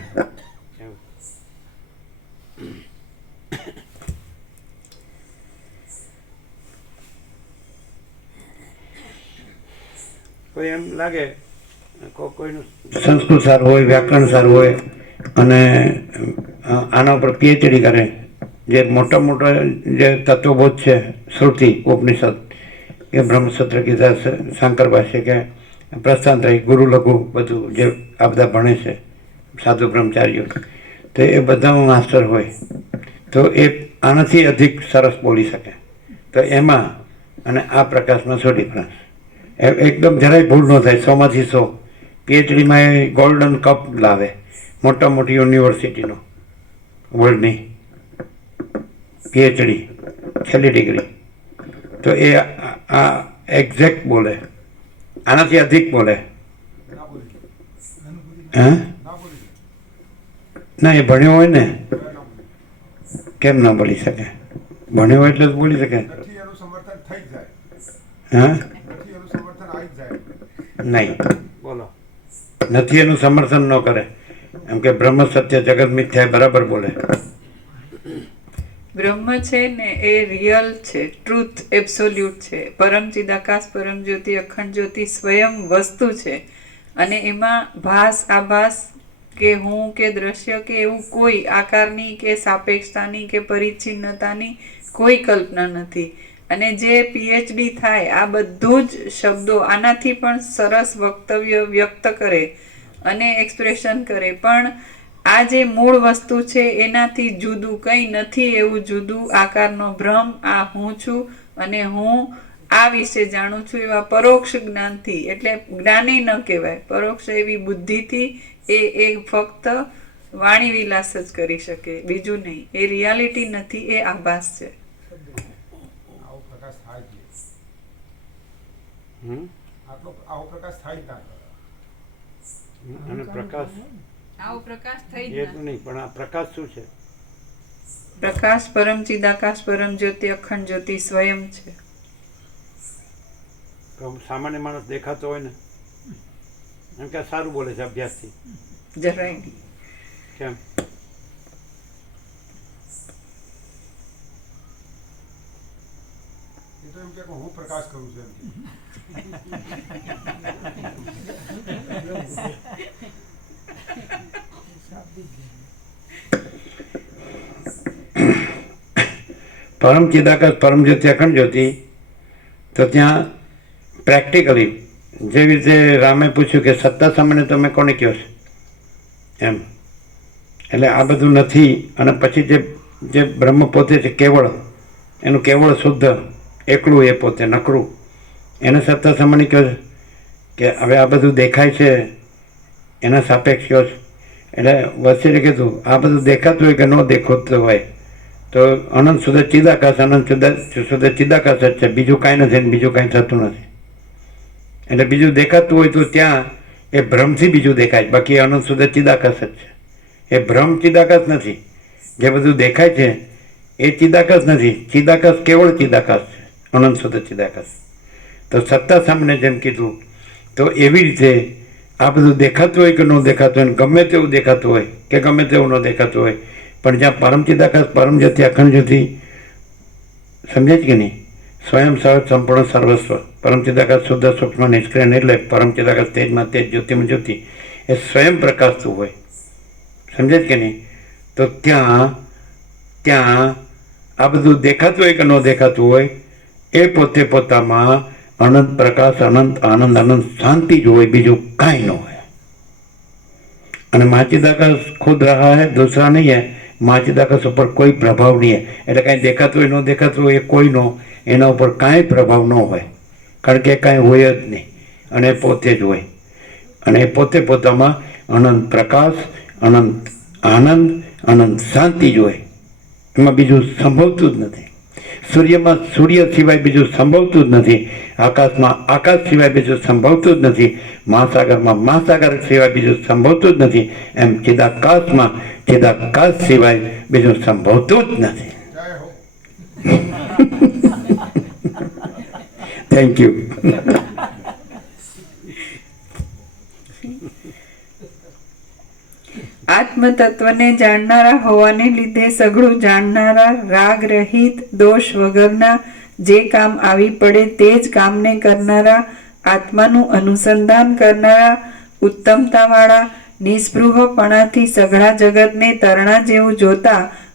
કોઈ એમ લાગે કોઈનું સંસ્કૃત સારું હોય, વ્યાકરણ સારું હોય અને આના ઉપર પીએચડી કરે, જે મોટા મોટા જે તત્વબોધ છે, શ્રુતિ ઉપનિષદ કે બ્રહ્મસૂત્ર ગીતા, શંકર ભાષ્ય કે પ્રસ્થાનત્રય, ગુરુ લઘુ, બધું જે આ બધા ભણે છે સાધુ બ્રહ્મચારીઓ, તો એ બધામાં માસ્ટર હોય તો એ આનાથી અધિક સરસ બોલી શકે. તો એમાં અને આ પ્રકાશમાં શું ડિફરન્સ? એકદમ જરાય ભૂલ ન થાય. 100માંથી 100. પીએચડીમાં એ ગોલ્ડન કપ લાવે, મોટા મોટી યુનિવર્સિટીનો, વર્લ્ડની પીએચડી, છેલ્લી ડિગ્રી. તો એ આ એક્ઝેક્ટ બોલે, આનાથી અધિક બોલે. હે? ના, એ ભણ્યો હોય ને, કેમ ના બોલી શકે? ભણ્યો હોય એટલે જ બોલી શકે. હા, નહીં, બોલો. નથી એનું સમર્થન ન કરે. એમ કે બ્રહ્મ સત્ય જગત મિથ્યા, બરાબર બોલે. બ્રહ્મ છે ને એ રિયલ છે, ટ્રુથ, એબ્સોલ્યુટ છે. પરમ ચિદાકાશ, પરમ જ્યોતિ, અખંડ જ્યોતિ સ્વયં વસ્તુ છે. અને એમાં ભાસ, આભાસ કે હું કે દ્રશ્ય કે એવું કોઈ આકારની કે સાપેક્ષતાની કે પરિચ્છિન્નતાની કોઈ કલ્પના નથી. અને જે પીએચડી થાય આ બધું જ શબ્દો આનાથી પણ સરસ વક્તવ્ય વ્યક્ત કરે અને એક્સપ્રેશન કરે, પણ આ જે મૂળ વસ્તુ છે એનાથી જુદું કંઈ નથી. એવું જુદું આકારનો ભ્રમ, આ હું છું અને હું આ વિશે જાણું છું એવા પરોક્ષ જ્ઞાનથી, એટલે જ્ઞાની ન કહેવાય, પરોક્ષ એવી બુદ્ધિથી એ ફક્ત વાણી વિલાસ જ કરી શકે, બીજું નહીં. એ રિયાલિટી નથી, એ આભાસ છે. અને પ્રકાશ આવો પ્રકાશ થઈ એ તો નહીં, પણ આ પ્રકાશ શું છે? પ્રકાશ પરમ ચિદાકાશ, પરમ જ્યોતિ, અખંડ જ્યોતિ સ્વયં છે. તો સામાન્ય માણસ દેખાતો હોય ને, એમ કે સારું બોલે છે અભ્યાસથી, જરાય નહીં. કેમ? હું પ્રકાશ કરું છું. પરમ ચિદાકાશ, પરમ જ્યોતિ, અખંડ જ્યોતિ, તો ત્યાં પ્રેક્ટિકલી જેવી રીતે રામે પૂછ્યું કે સત્તા સામાન્ય તમે કોને કહો છો એમ, એટલે આ બધું નથી. અને પછી જે બ્રહ્મ પોતે છે કેવળ, એનું કેવળ શુદ્ધ એકલું, એ પોતે નકરું, એને સત્તા સામાન્ય કહો છે. કે હવે આ બધું દેખાય છે એના સાપેક્ષ કહો છે. એટલે વચ્ચે કીધું આ બધું દેખાતું હોય કે ન દેખાતું હોય તો અનંત સુધી ચિદાકાશ, અનંત સુધી ચિદાકાશ જ છે, બીજું કાંઈ નથી, બીજું કાંઈ થતું નથી. એટલે બીજું દેખાતું હોય તો ત્યાં એ ભ્રમથી બીજું દેખાય, બાકી અનંત સુધી ચિદાકાશ જ છે. એ ભ્રમ ચિદાકાશ નથી. જે બધું દેખાય છે એ ચિદાકાશ નથી, ચિદાકાશ કેવળ ચિદાકાશ છે, અનંત સુધી ચિદાકાશ. તો સત્તા સામને જેમ કીધું, તો એવી રીતે આ બધું દેખાતું હોય કે ન દેખાતું હોય, ગમે તેવું દેખાતું હોય કે ગમે તેવું ન દેખાતું હોય, પણ જ્યાં પરમ ચિદાકાશ, પરમ જ્યોતિ, અખંડ જ્યોતિ, સમજે છે કે નહીં? સ્વયં સહજ સંપૂર્ણ સર્વસ્વ, પરમ ચિદાકાશ શુદ્ધ સૂક્ષ્મ નિષ્ક્રિય, એટલે પરમ ચિદાકાશ તેજમાં તેજ, જ્યોતિમાં જ્યોતિ, એ સ્વયં પ્રકાશતું હોય, સમજે છે કે નહીં? તો ત્યાં આ બધું દેખાતું હોય કે ન દેખાતું હોય, એ પોતે પોતામાં અનંત પ્રકાશ, અનંત આનંદ, અનંત શાंति जो હોય, બીજું કાંઈ ન હોય. અને माचिदाकाश खुद रहा है, दूसरा नहीं है. माचिदाकाश ઉપર કોઈ પ્રભાવ નહીં है. એટલે કાંઈ દેખાતું હોય ન દેખાતું હોય એ કોઈનો એના ઉપર કાંઈ પ્રભાવ ન હોય, કારણ કે કાંઈ હોય જ નહીં અને એ પોતે જ હોય. અને એ પોતે પોતામાં અનંત પ્રકાશ, અનંત આનંદ, અનંત શાંતિ જ હોય. એમાં બીજું સંભવતું જ નથી. સૂર્યમાં સૂર્ય સિવાય બીજું સંભવતું જ નથી. આકાશમાં આકાશ સિવાય બીજું સંભવતું જ નથી. મહાસાગરમાં મહાસાગર સિવાય બીજું સંભવતું જ નથી. એમ ચિદાકાશમાં ચિદાકાશ સિવાય બીજું સંભવતું જ નથી. જય હો. Thank you. આત્મતત્વને જાણનારા હોવાને લીધે સઘળું જાણનારા, રાગ રહિત, દોષ વગરના જે કામ આવી પડે તે જ કામને કરનારા, આત્માનું અનુસંધાન કરનારા, ઉત્તમતાવાળા, નિસ્પૃહપણાથી સઘળા જગતને તરણા જેવું જોતા